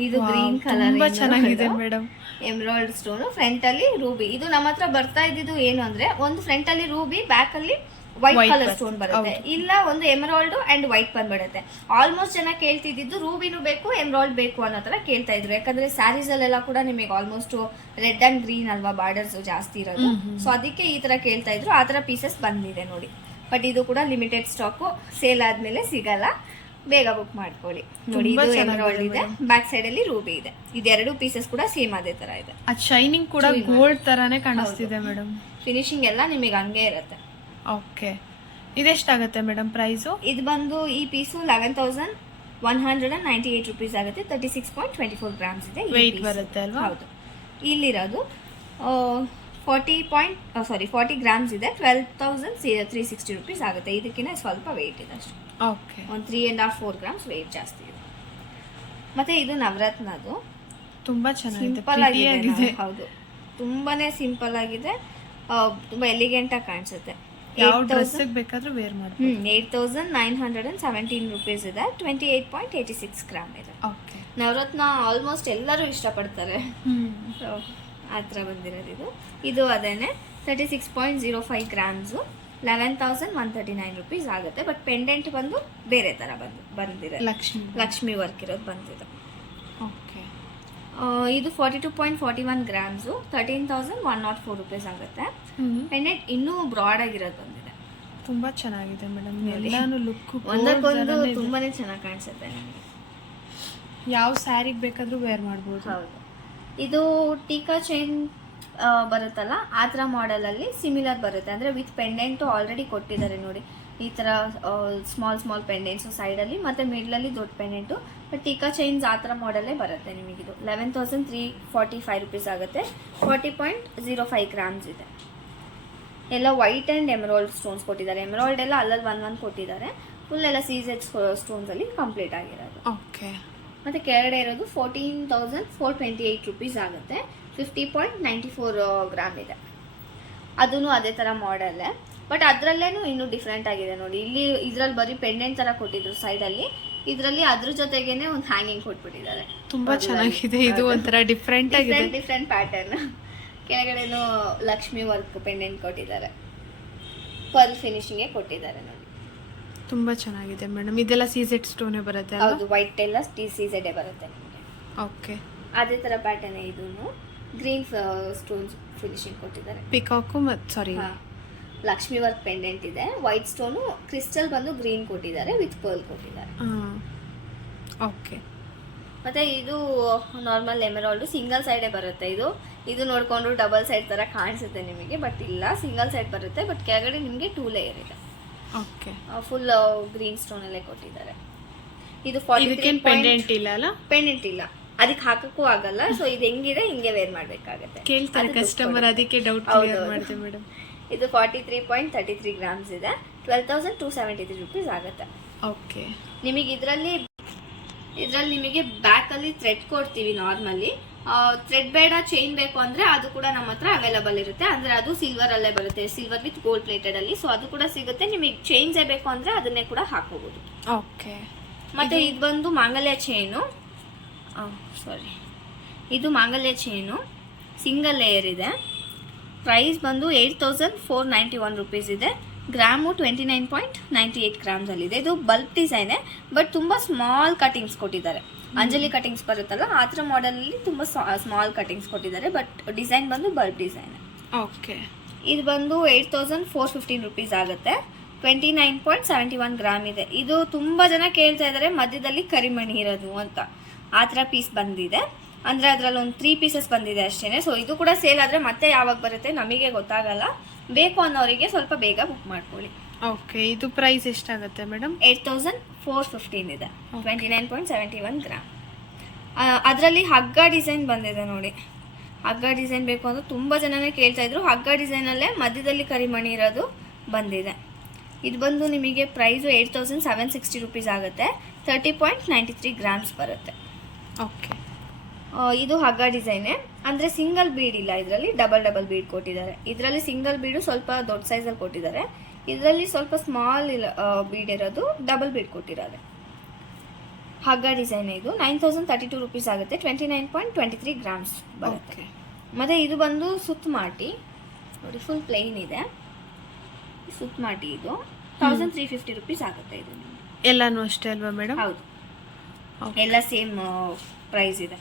ಇದು ಗ್ರೀನ್ ಕಲರ್, ತುಂಬಾ ಚೆನ್ನಾಗಿದೆ ಮೇಡಮ್. ಎಮ್ರಾಲ್ಡ್ ಸ್ಟೋನು, ಫ್ರಂಟಲ್ಲಿ ರೂಬಿ. ಇದು ನಮ್ಮ ಹತ್ರ ಬರ್ತಾ ಇದ್ದಿದ್ದು ಏನು ಅಂದರೆ, ಒಂದು ಫ್ರಂಟಲ್ಲಿ ರೂಬಿ, ಬ್ಯಾಕಲ್ಲಿ ವೈಟ್ ಕಲರ್ ಸ್ಟೋನ್ ಬರುತ್ತೆ, ಇಲ್ಲ ಒಂದು ಎಮರಾಲ್ಡ್ ಅಂಡ್ ವೈಟ್ ಬಂದ್ಬಿಡುತ್ತೆ. ಆಲ್ಮೋಸ್ಟ್ ಜನ ಕೇಳ್ತಿದ್ದು ರೂಬಿನೂ ಬೇಕು ಎಮರಾಲ್ಡ್ ಬೇಕು ಅನ್ನೋ ತರ ಕೇಳ್ತಾ ಇದ್ರು, ಯಾಕಂದ್ರೆ ಸ್ಯಾರೀಸ್ ಅಲ್ಲೆಲ್ಲ ಕೂಡ ನಿಮಗೆ ಆಲ್ಮೋಸ್ಟ್ ರೆಡ್ ಅಂಡ್ ಗ್ರೀನ್ ಅಲ್ವಾ ಬಾರ್ಡರ್ಸ್ ಜಾಸ್ತಿ ಇರೋದು. ಸೊ ಅದಕ್ಕೆ ಈ ತರ ಕೇಳ್ತಾ ಇದ್ರು. ಆ ತರ ಪೀಸಸ್ ಬಂದಿದೆ ನೋಡಿ. ಬಟ್ ಇದು ಕೂಡ ಲಿಮಿಟೆಡ್ ಸ್ಟಾಕು, ಸೇಲ್ ಆದ್ಮೇಲೆ ಸಿಗಲ್ಲ, ಬೇಗ ಬುಕ್ ಮಾಡ್ಕೊಳ್ಳಿ. ನೋಡಿ, ಇದು ಎಮರಾಲ್ಡ್ ಇದೆ, ಬ್ಯಾಕ್ ಸೈಡ್ ಅಲ್ಲಿ ರೂಬಿ ಇದೆ. ಇದೆರಡು ಪೀಸಸ್ ಕೂಡ ಸೇಮ್ ಅದೇ ತರ ಇದೆ. ಆ ಶೈನಿಂಗ್ ಕೂಡ ಗೋಲ್ಡ್ ತರಾನೇ ಕಾಣಿಸ್ತಿದೆ ಮೇಡಮ್. ಫಿನಿಶಿಂಗ್ ಎಲ್ಲ ನಿಮಗೆ ಹಂಗೆ ಇರುತ್ತೆ. ಓಕೆ, ಇದೆಷ್ಟಾಗುತ್ತೆ ಮೇಡಮ್ ಪ್ರೈಸು? ಇದು ಬಂದು ಈ ಪೀಸು 11,198 ರುಪೀಸ್ ಆಗುತ್ತೆ, 36.24 ಗ್ರಾಮ್ಸ್ ಇದೆ. ವೆಯ್ಟ್ ಬರುತ್ತೆ ಅಲ್ವಾ? ಹೌದು. ಇಲ್ಲಿರೋದು 40 ಗ್ರಾಮ್ಸ್ ಇದೆ, 12,360 ರುಪೀಸ್ ಆಗುತ್ತೆ. ಇದಕ್ಕಿಂತ ಸ್ವಲ್ಪ ವೆಯ್ಟ್ ಇದೆ ಅಷ್ಟೇ, ಓಕೆ, ಒಂದು 3.5-4 ಗ್ರಾಮ್ಸ್ ವೆಯ್ಟ್ ಜಾಸ್ತಿ ಇದೆ. ಮತ್ತೆ ಇದು ನವರತ್ನದು, ತುಂಬಾ ಚೆನ್ನಾಗಿದೆ, ಸಿಂಪಲ್ ಆಗಿದೆ. ಹೌದು, ತುಂಬಾನೇ ಸಿಂಪಲ್ ಆಗಿದೆ, ತುಂಬಾ ಎಲಿಗೆಂಟ್ ಆಗಿ ಕಾಣಿಸುತ್ತೆ. ಯಾವ ಡ್ರೆಸ್ ಬೇಕಾದ್ರೂ ವೇರ್ ಮಾಡ್ಬೋದು. 8,917 ರುಪೀಸ್ ಇದೆ, 28.86 ಗ್ರಾಮ್ ಇದೆ. ಓಕೆ, ನವರತ್ನ ಆಲ್ಮೋಸ್ಟ್ ಎಲ್ಲರೂ ಇಷ್ಟಪಡ್ತಾರೆ, ಸೊ ಆ ಥರ ಬಂದಿರೋದು ಇದು. ಇದು ಅದೇನೆ 36.05 ಗ್ರಾಮ್ಸು, 11,139 ರುಪೀಸ್ ಆಗುತ್ತೆ. ಬಟ್ ಪೆಂಡೆಂಟ್ ಬಂದು ಬೇರೆ ಥರ ಬಂದಿದೆ, ಲಕ್ಷ್ಮಿ ವರ್ಕ್ ಇರೋದು ಬಂದಿದೆ. ಓಕೆ, ಇದು 42.41 ಗ್ರಾಮ್ಸು, 13,104 ರುಪೀಸ್ ಆಗುತ್ತೆ. ಪೆಂಡೆಂಟ್ ಇನ್ನೂ ಬ್ರಾಡ್ ಆಗಿರೋದು ಬಂದಿದೆ, ತುಂಬಾ ಚೆನ್ನಾಗಿದೆ ಮೇಡಮ್. ಎಲ್ಲಾನು ಲುಕ್ ಒಂದಕ್ಕೊಂದು ತುಂಬಾನೇ ಚೆನ್ನಾಗಿ ಕಾಣಿಸುತ್ತೆ ನಿಮಗೆ. ಯಾವ ಸ್ಯಾರಿಗೆ ಬೇಕಾದ್ರೂ ವೇರ್ ಮಾಡ್ಬೋದು. ಹೌದು, ಇದು ಟೀಕಾ ಚೈನ್ ಬರುತ್ತಲ್ಲ ಆ ಥರ ಮಾಡೆಲಲ್ಲಿ ಸಿಮಿಲರ್ ಬರುತ್ತೆ, ಅಂದರೆ ವಿತ್ ಪೆಂಡೆಂಟು ಆಲ್ರೆಡಿ ಕೊಟ್ಟಿದ್ದಾರೆ ನೋಡಿ. ಈ ಥರ ಸ್ಮಾಲ್ ಪೆಂಡೆಂಟ್ಸು ಸೈಡಲ್ಲಿ, ಮತ್ತು ಮಿಡ್ಲಲ್ಲಿ ದೊಡ್ಡ ಪೆಂಡೆಂಟು. ಬಟ್ ಟೀಕಾ ಚೈನ್ಸ್ ಆ ಥರ ಮಾಡೆಲ್ಲೇ ಬರುತ್ತೆ ನಿಮಗಿದು. 11,345 ರುಪೀಸ್ ಆಗುತ್ತೆ, 40.05 ಗ್ರಾಮ್ಸ್ ಇದೆ. ಎಲ್ಲ ವೈಟ್ ಆ್ಯಂಡ್ ಎಮರಾಲ್ಡ್ ಸ್ಟೋನ್ಸ್ ಕೊಟ್ಟಿದ್ದಾರೆ. ಎಮರಾಲ್ಡ್ ಎಲ್ಲ ಅಲ್ಲಲ್ಲಿ ಒಂದೊಂದು ಕೊಟ್ಟಿದ್ದಾರೆ, ಫುಲ್ ಎಲ್ಲ ಸೀಸೆಡ್ ಸ್ಟೋನ್ಸಲ್ಲಿ ಕಂಪ್ಲೀಟ್ ಆಗಿರೋದು. ಓಕೆ, ಮತ್ತು ಕೆಳಗಡೆ ಇರೋದು 14,428 ರುಪೀಸ್ ಆಗುತ್ತೆ, 50.94 ಗ್ರಾಮ್ ಇದೆ. ಅದೂ ಅದೇ ಥರ ಮಾಡೆಲ್ಲೇ, ಬಟ್ ಅದರಲ್ಲೇನು ಇನ್ನೂ ಡಿಫ್ರೆಂಟ್ ಆಗಿದೆ ನೋಡಿ. ಇಲ್ಲಿ ಇದರಲ್ಲಿ ಬರೀ ಪೆಂಡೆಂಟ್ ಥರ ಕೊಟ್ಟಿದ್ರು ಸೈಡಲ್ಲಿ, ಇದರಲ್ಲಿ ಅದ್ರ ಜೊತೆಗೇನೆ ಒಂದು ಹ್ಯಾಂಗಿಂಗ್ ಕೊಟ್ಬಿಟ್ಟಿದ್ದಾರೆ. ತುಂಬಾ ಚೆನ್ನಾಗಿದೆ, ಇದು ಒಂಥರ ಡಿಫ್ರೆಂಟ್ ಆಗಿದೆ, ಡಿಫ್ರೆಂಟ್ ಪ್ಯಾಟರ್ನ್. ಕೆಳಗಡೆನೂ ಲಕ್ಷ್ಮಿ ವರ್ಕ್ ಪೆಂಡೆಂಟ್ ಕೊಟ್ಟಿದ್ದಾರೆ, ಪರ್ಲ್ ಫಿನಿಶಿಂಗ್ ಕೊಟ್ಟಿದ್ದಾರೆ ನೋಡಿ. ತುಂಬಾ ಚೆನ್ನಾಗಿದೆ ಮೇಡಮ್. ಇದೆಲ್ಲ ಸೀಸೆಡ್ ಸ್ಟೋನ್ ಬರುತ್ತೆ ಅಲ್ವಾ? ಹೌದು, ವೈಟ್ ಎಲ್ಲ TCZ ಬರುತ್ತೆ ನಿಮಗೆ. ಓಕೆ. ಅದೇ ತರ ಪ್ಯಾಟರ್ನ್ ಇದೂನು ಗ್ರೀನ್ ಸ್ಟೋನ್ಸ್ ಫಿನಿಶಿಂಗ್ ಕೊಟ್ಟಿದ್ದಾರೆ. ಪಿಕಾಕು ಸಾರಿ ಲಕ್ಷ್ಮಿ ವರ್ಕ್ ಪೆಂಡೆಂಟ್ ಇದೆ, ವೈಟ್ ಸ್ಟೋನು, ಕ್ರಿಸ್ಟಲ್ ಬಂದು ಗ್ರೀನ್ ಕೊಟ್ಟಿದ್ದಾರೆ ವಿತ್ ಪರ್ಲ್ ಕೊಟ್ಟಿದ್ದಾರೆ. ಓಕೆ. ಮತ್ತೆ ಇದು ನಾರ್ಮಲ್ ಎಮರಾಲ್ಡ್ ಸಿಂಗಲ್ ಸೈಡೇ ಬರುತ್ತೆ. ಇದು ನೋಡ್ಕೊಂಡು ಡಬಲ್ ಸೈಡ್ ತರ ಕಾಣಿಸುತ್ತೆ ನಿಮಗೆ, ಬಟ್ ಇಲ್ಲ, ಸಿಂಗಲ್ ಸೈಡ್ ಬರುತ್ತೆ. ಬಟ್ ಕೆಳಗಡೆ ನಿಮಗೆ 2 ಲೇಯರ್ ಇದೆ. ಓಕೆ. ಫುಲ್ ಗ್ರೀನ್ ಸ್ಟೋನ್ ಅಲ್ಲೇ ಕೊಟ್ಟಿದ್ದಾರೆ. ಇದು ಪೆಂಡೆಂಟ್ ಇಲ್ಲ ಅಲ್ಲ? ಪೆಂಡೆಂಟ್ ಇಲ್ಲ, ಅದಕ್ಕೆ ಹಾಕಕ್ಕೂ ಆಗಲ್ಲ. ಸೊ ಇದು ಹೆಂಗಿದೆ ಹಿಂಗೆ ವೇರ್ ಮಾಡ್ಬೇಕಾಗತ್ತೆ. ಕೇಳ್ತಾರೆ ಕಸ್ಟಮರ್, ಅದಕ್ಕೆ ಡೌಟ್ ಕ್ಲಿಯರ್ ಮಾಡಿದೆ ಮೇಡಮ್. ಇದು 43.33 ಗ್ರಾಮ್ಸ್ ಇದೆ, 12,273 rupees ಆಗುತ್ತೆ. ಓಕೆ. ನಿಮಗೆ ಇದರಲ್ಲಿ ನಿಮಗೆ ಬ್ಯಾಕ್ ಅಲ್ಲಿ ಥ್ರೆಡ್ ಕೊಡ್ತೀವಿ. ನಾರ್ಮಲಿ ಥ್ರೆಡ್ ಬೇಡ, ಚೈನ್ ಬೇಕು ಅಂದ್ರೆ ಅದು ಕೂಡ ನಮ್ಮ ಹತ್ರ ಅವೈಲಬಲ್ ಇರುತ್ತೆ. ಅಂದ್ರೆ ಅದು ಸಿಲ್ವರ್ ಅಲ್ಲೇ ಬರುತ್ತೆ, ಸಿಲ್ವರ್ ವಿತ್ ಗೋಲ್ಡ್ ಪ್ಲೇಟೆಡ್ ಅಲ್ಲಿ. ಸೊ ಅದು ಕೂಡ ಸಿಗುತ್ತೆ. ನಿಮಗೆ ಚೈನ್ಸ್ ಬೇಕು ಅಂದ್ರೆ ಅದನ್ನೇ ಕೂಡ ಹಾಕೋಬಹುದು. ಓಕೆ. ಮತ್ತೆ ಇದು ಬಂದು ಮಾಂಗಲ್ಯ ಚೈನು, ಇದು ಮಾಂಗಲ್ಯ ಚೈನು ಸಿಂಗಲ್ ಲೇಯರ್ ಇದೆ. ಪ್ರೈಸ್ ಬಂದು 8,491 rupees ಇದೆ. ಗ್ರಾಮು 29.98 ಗ್ರಾಮ್ಸ್ ಅಲ್ಲಿ ಇದೆ. ಇದು ಬಲ್ಬ್ ಡಿಸೈನ್, ಬಟ್ ತುಂಬಾ ಸ್ಮಾಲ್ ಕಟಿಂಗ್ಸ್ ಕೊಟ್ಟಿದ್ದಾರೆ. ಅಂಜಲಿ ಕಟಿಂಗ್ಸ್ ಬರುತ್ತಲ್ಲ ಆ ಥರ ಮಾಡೆಲ್ ಅಲ್ಲಿ ತುಂಬಾ ಸ್ಮಾಲ್ ಕಟಿಂಗ್ಸ್ ಕೊಟ್ಟಿದ್ದಾರೆ, ಬಟ್ ಡಿಸೈನ್ ಬಂದು ಬಲ್ಬ್ ಡಿಸೈನ್. ಓಕೆ. ಇದು ಬಂದು 8,415 rupees ಆಗುತ್ತೆ. 29.71 ಗ್ರಾಮ್ ಇದೆ. ಇದು ತುಂಬಾ ಜನ ಕೇಳ್ತಾ ಇದ್ದಾರೆ ಮಧ್ಯದಲ್ಲಿ ಕರಿಮಣಿ ಇರೋದು ಅಂತ. ಆ ಥರ ಪೀಸ್ ಬಂದಿದೆ, ಅಂದ್ರೆ ಅದ್ರಲ್ಲಿ ಒಂದು 3 pieces ಬಂದಿದೆ ಅಷ್ಟೇನೆ. ಸೊ ಇದು ಕೂಡ ಸೇಲ್ ಆದ್ರೆ ಮತ್ತೆ ಯಾವಾಗ ಬರುತ್ತೆ ನಮಗೆ ಗೊತ್ತಾಗಲ್ಲ. ಬೇಕು ಅನ್ನೋರಿಗೆ ಸ್ವಲ್ಪ ಬೇಗ ಬುಕ್ ಮಾಡ್ಕೊಳ್ಳಿ. ಓಕೆ. ಇದು ಪ್ರೈಸ್ ಎಷ್ಟಾಗುತ್ತೆ ಮೇಡಮ್? 8,415 ಇದೆ, 29.71 ಗ್ರಾಮ್. ಅದರಲ್ಲಿ ಹಗ್ಗ ಡಿಸೈನ್ ಬಂದಿದೆ ನೋಡಿ. ಹಗ್ಗ ಡಿಸೈನ್ ಬೇಕು ಅಂದ್ರೆ ತುಂಬಾ ಜನನೇ ಕೇಳ್ತಾ ಇದ್ರು. ಹಗ್ಗ ಡಿಸೈನ್ ಅಲ್ಲೇ ಮಧ್ಯದಲ್ಲಿ ಕರಿಮಣಿ ಇರೋದು ಬಂದಿದೆ. ಇದು ಬಂದು ನಿಮಗೆ ಪ್ರೈಸು 8,760 rupees ಆಗುತ್ತೆ. 30.93 ಗ್ರಾಮ್ಸ್ ಬರುತ್ತೆ. ಓಕೆ. ಇದು ಹಗ್ಗ ಡಿಸೈನೇ, ಅಂದ್ರೆ ಸಿಂಗಲ್ ಬೀಡ್ ಇಲ್ಲ, ಇದರಲ್ಲಿ ಡಬಲ್ ಬೀಡ್ ಕೊಟ್ಟಿದ್ದಾರೆ. ಇದರಲ್ಲಿ ಸಿಂಗಲ್ ಬೀಡು ಸ್ವಲ್ಪ ದೊಡ್ಡ ಸೈಜಲ್ಲಿ ಕೊಟ್ಟಿದ್ದಾರೆ, ಇದರಲ್ಲಿ ಸ್ವಲ್ಪ ಸ್ಮಾಲ್ ಬೀಡ್ ಇರೋದು ಡಬಲ್ ಬೀಡ್ ಕೊಟ್ಟಿದ್ದಾರೆ. ಹಗ್ಗ ಡಿಸೈನ್ ಇದು 9,032 rupees ಆಗುತ್ತೆ. 29.23 ಗ್ರಾಮ್ಸ್ ಬರುತ್ತೆ. ಮತ್ತೆ ಇದು ಬಂದು ಸುತ್ತಮಾಟಿ ನೋಡಿ, ಫುಲ್ ಪ್ಲೇನ್ ಇದೆ. ಸುತ್ತಮಾಟಿ ಇದು 1,350 rupees ಆಗುತ್ತೆ. ಇದು ಎಲ್ಲಾನು ಅಷ್ಟೇ ಅಲ್ವಾ ಮೇಡಮ್? ಹೌದು, ಎಲ್ಲ ಸೇಮ್ ಪ್ರೈಸ್ ಇದೆ.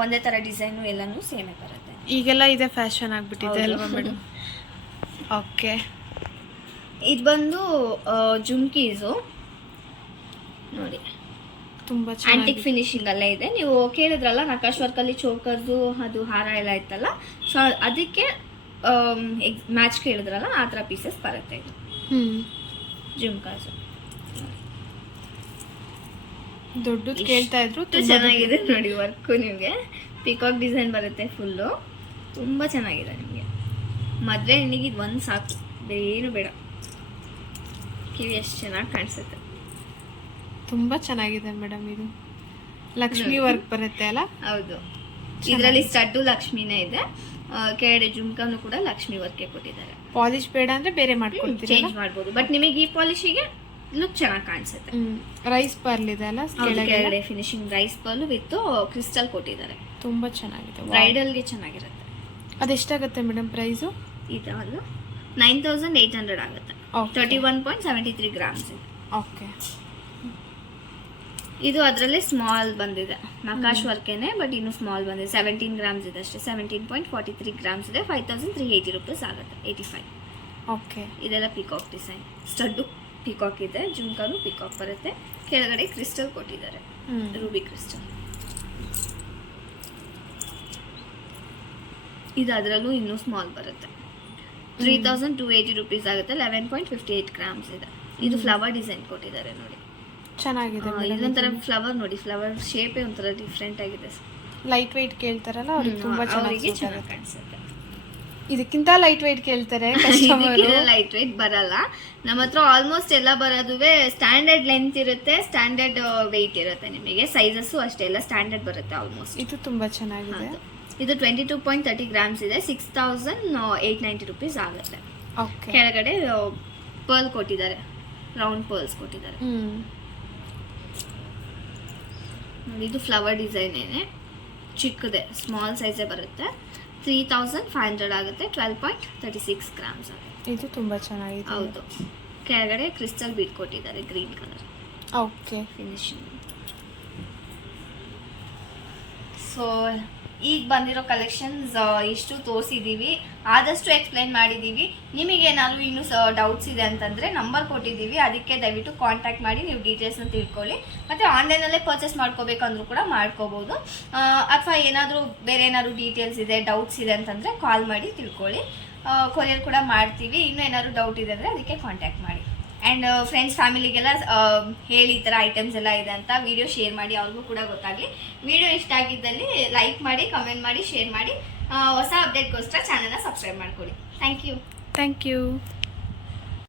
ಒಂದೇ ತರ ಡಿಸೈನು ಎಲ್ಲಾನು ಸೇಮೇ ಬರುತ್ತೆ. ಈಗೆಲ್ಲ ಇದೆ ಫ್ಯಾಷನ್ ಆಗ್ಬಿಟ್ಟಿದೆ ಅಲ್ವಾ ಮೇಡಮ್? ಓಕೆ. ಇದು ಬಂದು ಜುಮ್ಕೀಸು ನೋಡಿ, ತುಂಬಾ ಆಂಟಿಕ್ ಫಿನಿಶಿಂಗ್ ಅಲ್ಲೇ ಇದೆ. ನೀವು ಕೇಳಿದ್ರಲ್ಲ ನಕಾಶ್ ವರ್ಕ್ ಅಲ್ಲಿ ಚೋಕರ್ದು ಅದು ಹಾರ ಎಲ್ಲ ಇತ್ತಲ್ಲ, ಸೊ ಅದಕ್ಕೆ ಮ್ಯಾಚ್ ಕೇಳಿದ್ರಲ್ಲ ಆ ಥರ ಪೀಸಸ್ ಬರುತ್ತೆ. ಇದು ಜುಮ್ಕಾಸು ದೊಡ್ಡದು ಕೇಳ್ತಾ ಇದ್ರು. ಚೆನ್ನಾಗಿದೆ ನೋಡಿ ವರ್ಕ್. ನಿಮಗೆ ಪಿಕಾಕ್ ಡಿಸೈನ್ ಬರುತ್ತೆ ಫುಲ್ಲು, ತುಂಬ ಚೆನ್ನಾಗಿದೆ. ನಿಮಗೆ ಮದುವೆ ಹೆಣ್ಣಿಗೆ ಇದು ಒಂದು ಸಾಕು, ಬೇರೇನು ಬೇಡ. ಕಿವಿ ಎಷ್ಟು ಚೆನ್ನಾಗಿ ಕಾಣಿಸುತ್ತೆ. ತುಂಬಾ ಚೆನ್ನಾಗಿದೆ ಮೇಡಮ್. ಇದು ಲಕ್ಷ್ಮಿ ವರ್ಕ್ ಬರುತ್ತೆ ಅಲ್ಲ? ಹೌದು, ಇದರಲ್ಲಿ ಸ್ಟಡ್ಡು ಲಕ್ಷ್ಮಿನೇ ಇದೆ. ಕೆಳಗಡೆ ಜುಮ್ಕಾನು ಕೂಡ ಲಕ್ಷ್ಮಿ ವರ್ಕ್ ಕೊಟ್ಟಿದ್ದಾರೆ. ಪಾಲಿಶ್ ಬೇಡ ಅಂದ್ರೆ ಬೇರೆ ಮಾಡ್ಕೊಳ್ತೀವಿ, ಚೇಂಜ್ ಮಾಡ್ಬೋದು. ಬಟ್ ನಿಮಗೆ ಈ ಪಾಲಿಶಿಗೆ ಲುಕ್ ಚೆನ್ನಾಗಿ ಕಾಣಿಸುತ್ತೆ. ರೈಸ್ ಪರ್ಲ್ ಇದೆ ಅಲ್ಲ ಕೆಳಗಡೆ finishing rice pearl with crystal ಕೊಟ್ಟಿದ್ದಾರೆ. ತುಂಬಾ ಚೆನ್ನಾಗಿದೆ, ಬ್ರೈಡಲ್ಗೆ ಚೆನ್ನಾಗಿರುತ್ತೆ. ಅದೆಷ್ಟಾಗುತ್ತೆ ಮೇಡಮ್ ಪ್ರೈಸು? ಇದು 9,800 ಆಗುತ್ತೆ. 31.73 ಗ್ರಾಮ್ಸ್ ಇದೆ. ಓಕೆ. ಇದು ಅದರಲ್ಲಿ ಸ್ಮಾಲ್ ಬಂದಿದೆ, ನಕಾಶ್ ವರ್ಕೇನೆ, ಬಟ್ ಇನ್ನು ಸ್ಮಾಲ್ ಬಂದಿದೆ. 17 ಗ್ರಾಮ್ಸ್ ಇದೆ ಅಷ್ಟೇ. 17.43 ಗ್ರಾಮ್ಸ್ ಇದೆ. 5,380 rupees ಆಗುತ್ತೆ. 85. ಓಕೆ. ಇದೆಲ್ಲ ಪಿಕಾಕ್ ಡಿಸೈನ್. ಸ್ಟಡ್ಡು ಪಿಕಾಕ್ ಇದೆ, ಜುಮ್ಕಾನು ಪಿಕಾಕ್ ಬರುತ್ತೆ. ಕೆಳಗಡೆ ಕ್ರಿಸ್ಟಲ್ ಕೊಟ್ಟಿದ್ದಾರೆ, ರೂಬಿ ಕ್ರಿಸ್ಟಲ್. ಇದು ಅದರಲ್ಲೂ ಇನ್ನೂ ಸ್ಮಾಲ್ ಬರುತ್ತೆ. 3,280 rupees ಆಗುತ್ತೆ. 11.58 ಗ್ರಾಮ್ಸ್ ಇದೆ. ಇದು ಫ್ಲವರ್ ಡಿಸೈನ್ ಕೊಟ್ಟಿದ್ದಾರೆ ನೋಡಿ, ಚೆನ್ನಾಗಿದೆ. ಇದೊಂಥರ ಫ್ಲವರ್ ನೋಡಿ, ಫ್ಲವರ್ ಶೇಪೇ ಒಂಥರ ಡಿಫ್ರೆಂಟ್ ಆಗಿದೆ. ಲೈಟ್ ವೆಯ್ಟ್ ಕೇಳ್ತಾರಲ್ಲ ಅವ್ರಿಗೆ ತುಂಬಾ ಚೆನ್ನಾಗಿ ಕಾಣಿಸುತ್ತೆ. ಇದಕ್ಕಿಂತ ಲೈಟ್ ವೆಯ್ಟ್ ಕೇಳ್ತಾರೆ ಕಸ್ಟಮರ್. ಲೈಟ್ ವೆಯ್ಟ್ ಬರಲ್ಲ ನಮ್ಮ ಹತ್ರ. ಆಲ್ಮೋಸ್ಟ್ ಎಲ್ಲ ಬರೋದುವೆ ಸ್ಟ್ಯಾಂಡರ್ಡ್ ಲೆಂತ್ ಇರುತ್ತೆ, ಸ್ಟ್ಯಾಂಡರ್ಡ್ ವೆಯ್ಟ್ ಇರುತ್ತೆ. ನಿಮಗೆ ಸೈಜಸ್ ಅಷ್ಟೇ ಎಲ್ಲ ಸ್ಟ್ಯಾಂಡರ್ಡ್ ಬರುತ್ತೆ ಆಲ್ಮೋಸ್ಟ್. ಇದು ತುಂಬಾ ಚೆನ್ನಾಗಿದೆ. ಇದು 22.30 ಗ್ರಾಮ್ಸ್ ಇದೆ. 6,890 rupees ಆಗುತ್ತೆ. ಕೆಳಗಡೆ ಪರ್ಲ್ ಕೊಟ್ಟಿದ್ದಾರೆ, ರೌಂಡ್ ಪರ್ಲ್ಸ್ ಕೊಟ್ಟಿದ್ದಾರೆ. ಇದು ಫ್ಲವರ್ ಡಿಸೈನ್ ಏನೇ ಚಿಕ್ಕದೆ, ಸ್ಮಾಲ್ ಸೈಜೇ ಬರುತ್ತೆ. 3500 ಆಗುತ್ತೆ. 12.36 ಗ್ರಾಮ್ಸ್ ಆಗುತ್ತೆ. ಇದು ತುಂಬ ಚೆನ್ನಾಗಿದೆ. ಹೌದು, ಕೆಳಗಡೆ ಕ್ರಿಸ್ಟಲ್ ಬೀಡ್ ಕೊಟ್ಟಿದ್ದಾರೆ green colour okay finishing. So ಈಗ ಬಂದಿರೋ ಕಲೆಕ್ಷನ್ಸ್ ಇಷ್ಟು ತೋರಿಸಿದ್ದೀವಿ, ಆದಷ್ಟು ಎಕ್ಸ್ಪ್ಲೈನ್ ಮಾಡಿದ್ದೀವಿ. ನಿಮಗೇನಾದ್ರು ಇನ್ನೂ ಡೌಟ್ಸ್ ಇದೆ ಅಂತಂದರೆ ನಂಬರ್ ಕೊಟ್ಟಿದ್ದೀವಿ, ಅದಕ್ಕೆ ದಯವಿಟ್ಟು ಕಾಂಟ್ಯಾಕ್ಟ್ ಮಾಡಿ ನೀವು ಡೀಟೇಲ್ಸ್ನ ತಿಳ್ಕೊಳ್ಳಿ. ಮತ್ತು ಆನ್ಲೈನಲ್ಲೇ ಪರ್ಚೇಸ್ ಮಾಡ್ಕೋಬೇಕಂದ್ರೂ ಕೂಡ ಮಾಡ್ಕೋಬೋದು. ಅಥವಾ ಏನಾದರೂ ಬೇರೆ ಏನಾದರೂ ಡೀಟೇಲ್ಸ್ ಇದೆ, ಡೌಟ್ಸ್ ಇದೆ ಅಂತಂದರೆ ಕಾಲ್ ಮಾಡಿ ತಿಳ್ಕೊಳ್ಳಿ. ಕೊರಿಯರ್ ಕೂಡ ಮಾಡ್ತೀವಿ. ಇನ್ನೂ ಏನಾದರೂ ಡೌಟ್ ಇದೆ ಅಂದರೆ ಅದಕ್ಕೆ ಕಾಂಟ್ಯಾಕ್ಟ್ ಮಾಡಿ. ಆ್ಯಂಡ್ ಫ್ರೆಂಡ್ಸ್ ಫ್ಯಾಮಿಲಿಗೆಲ್ಲ ಹೇಳಿ ಈ ಥರ ಐಟಮ್ಸ್ ಎಲ್ಲ ಇದೆ ಅಂತ ವಿಡಿಯೋ ಶೇರ್ ಮಾಡಿ, ಅವ್ರಿಗೂ ಕೂಡ ಗೊತ್ತಾಗಲಿ. ವಿಡಿಯೋ ಇಷ್ಟ ಆಗಿದ್ದಲ್ಲಿ ಲೈಕ್ ಮಾಡಿ, ಕಮೆಂಟ್ ಮಾಡಿ, ಶೇರ್ ಮಾಡಿ. ಹೊಸ ಅಪ್ಡೇಟ್ಗೋಸ್ಕರ ಚಾನಲ್ನ ಸಬ್ಸ್ಕ್ರೈಬ್ ಮಾಡ್ಕೊಳ್ಳಿ. Thank you.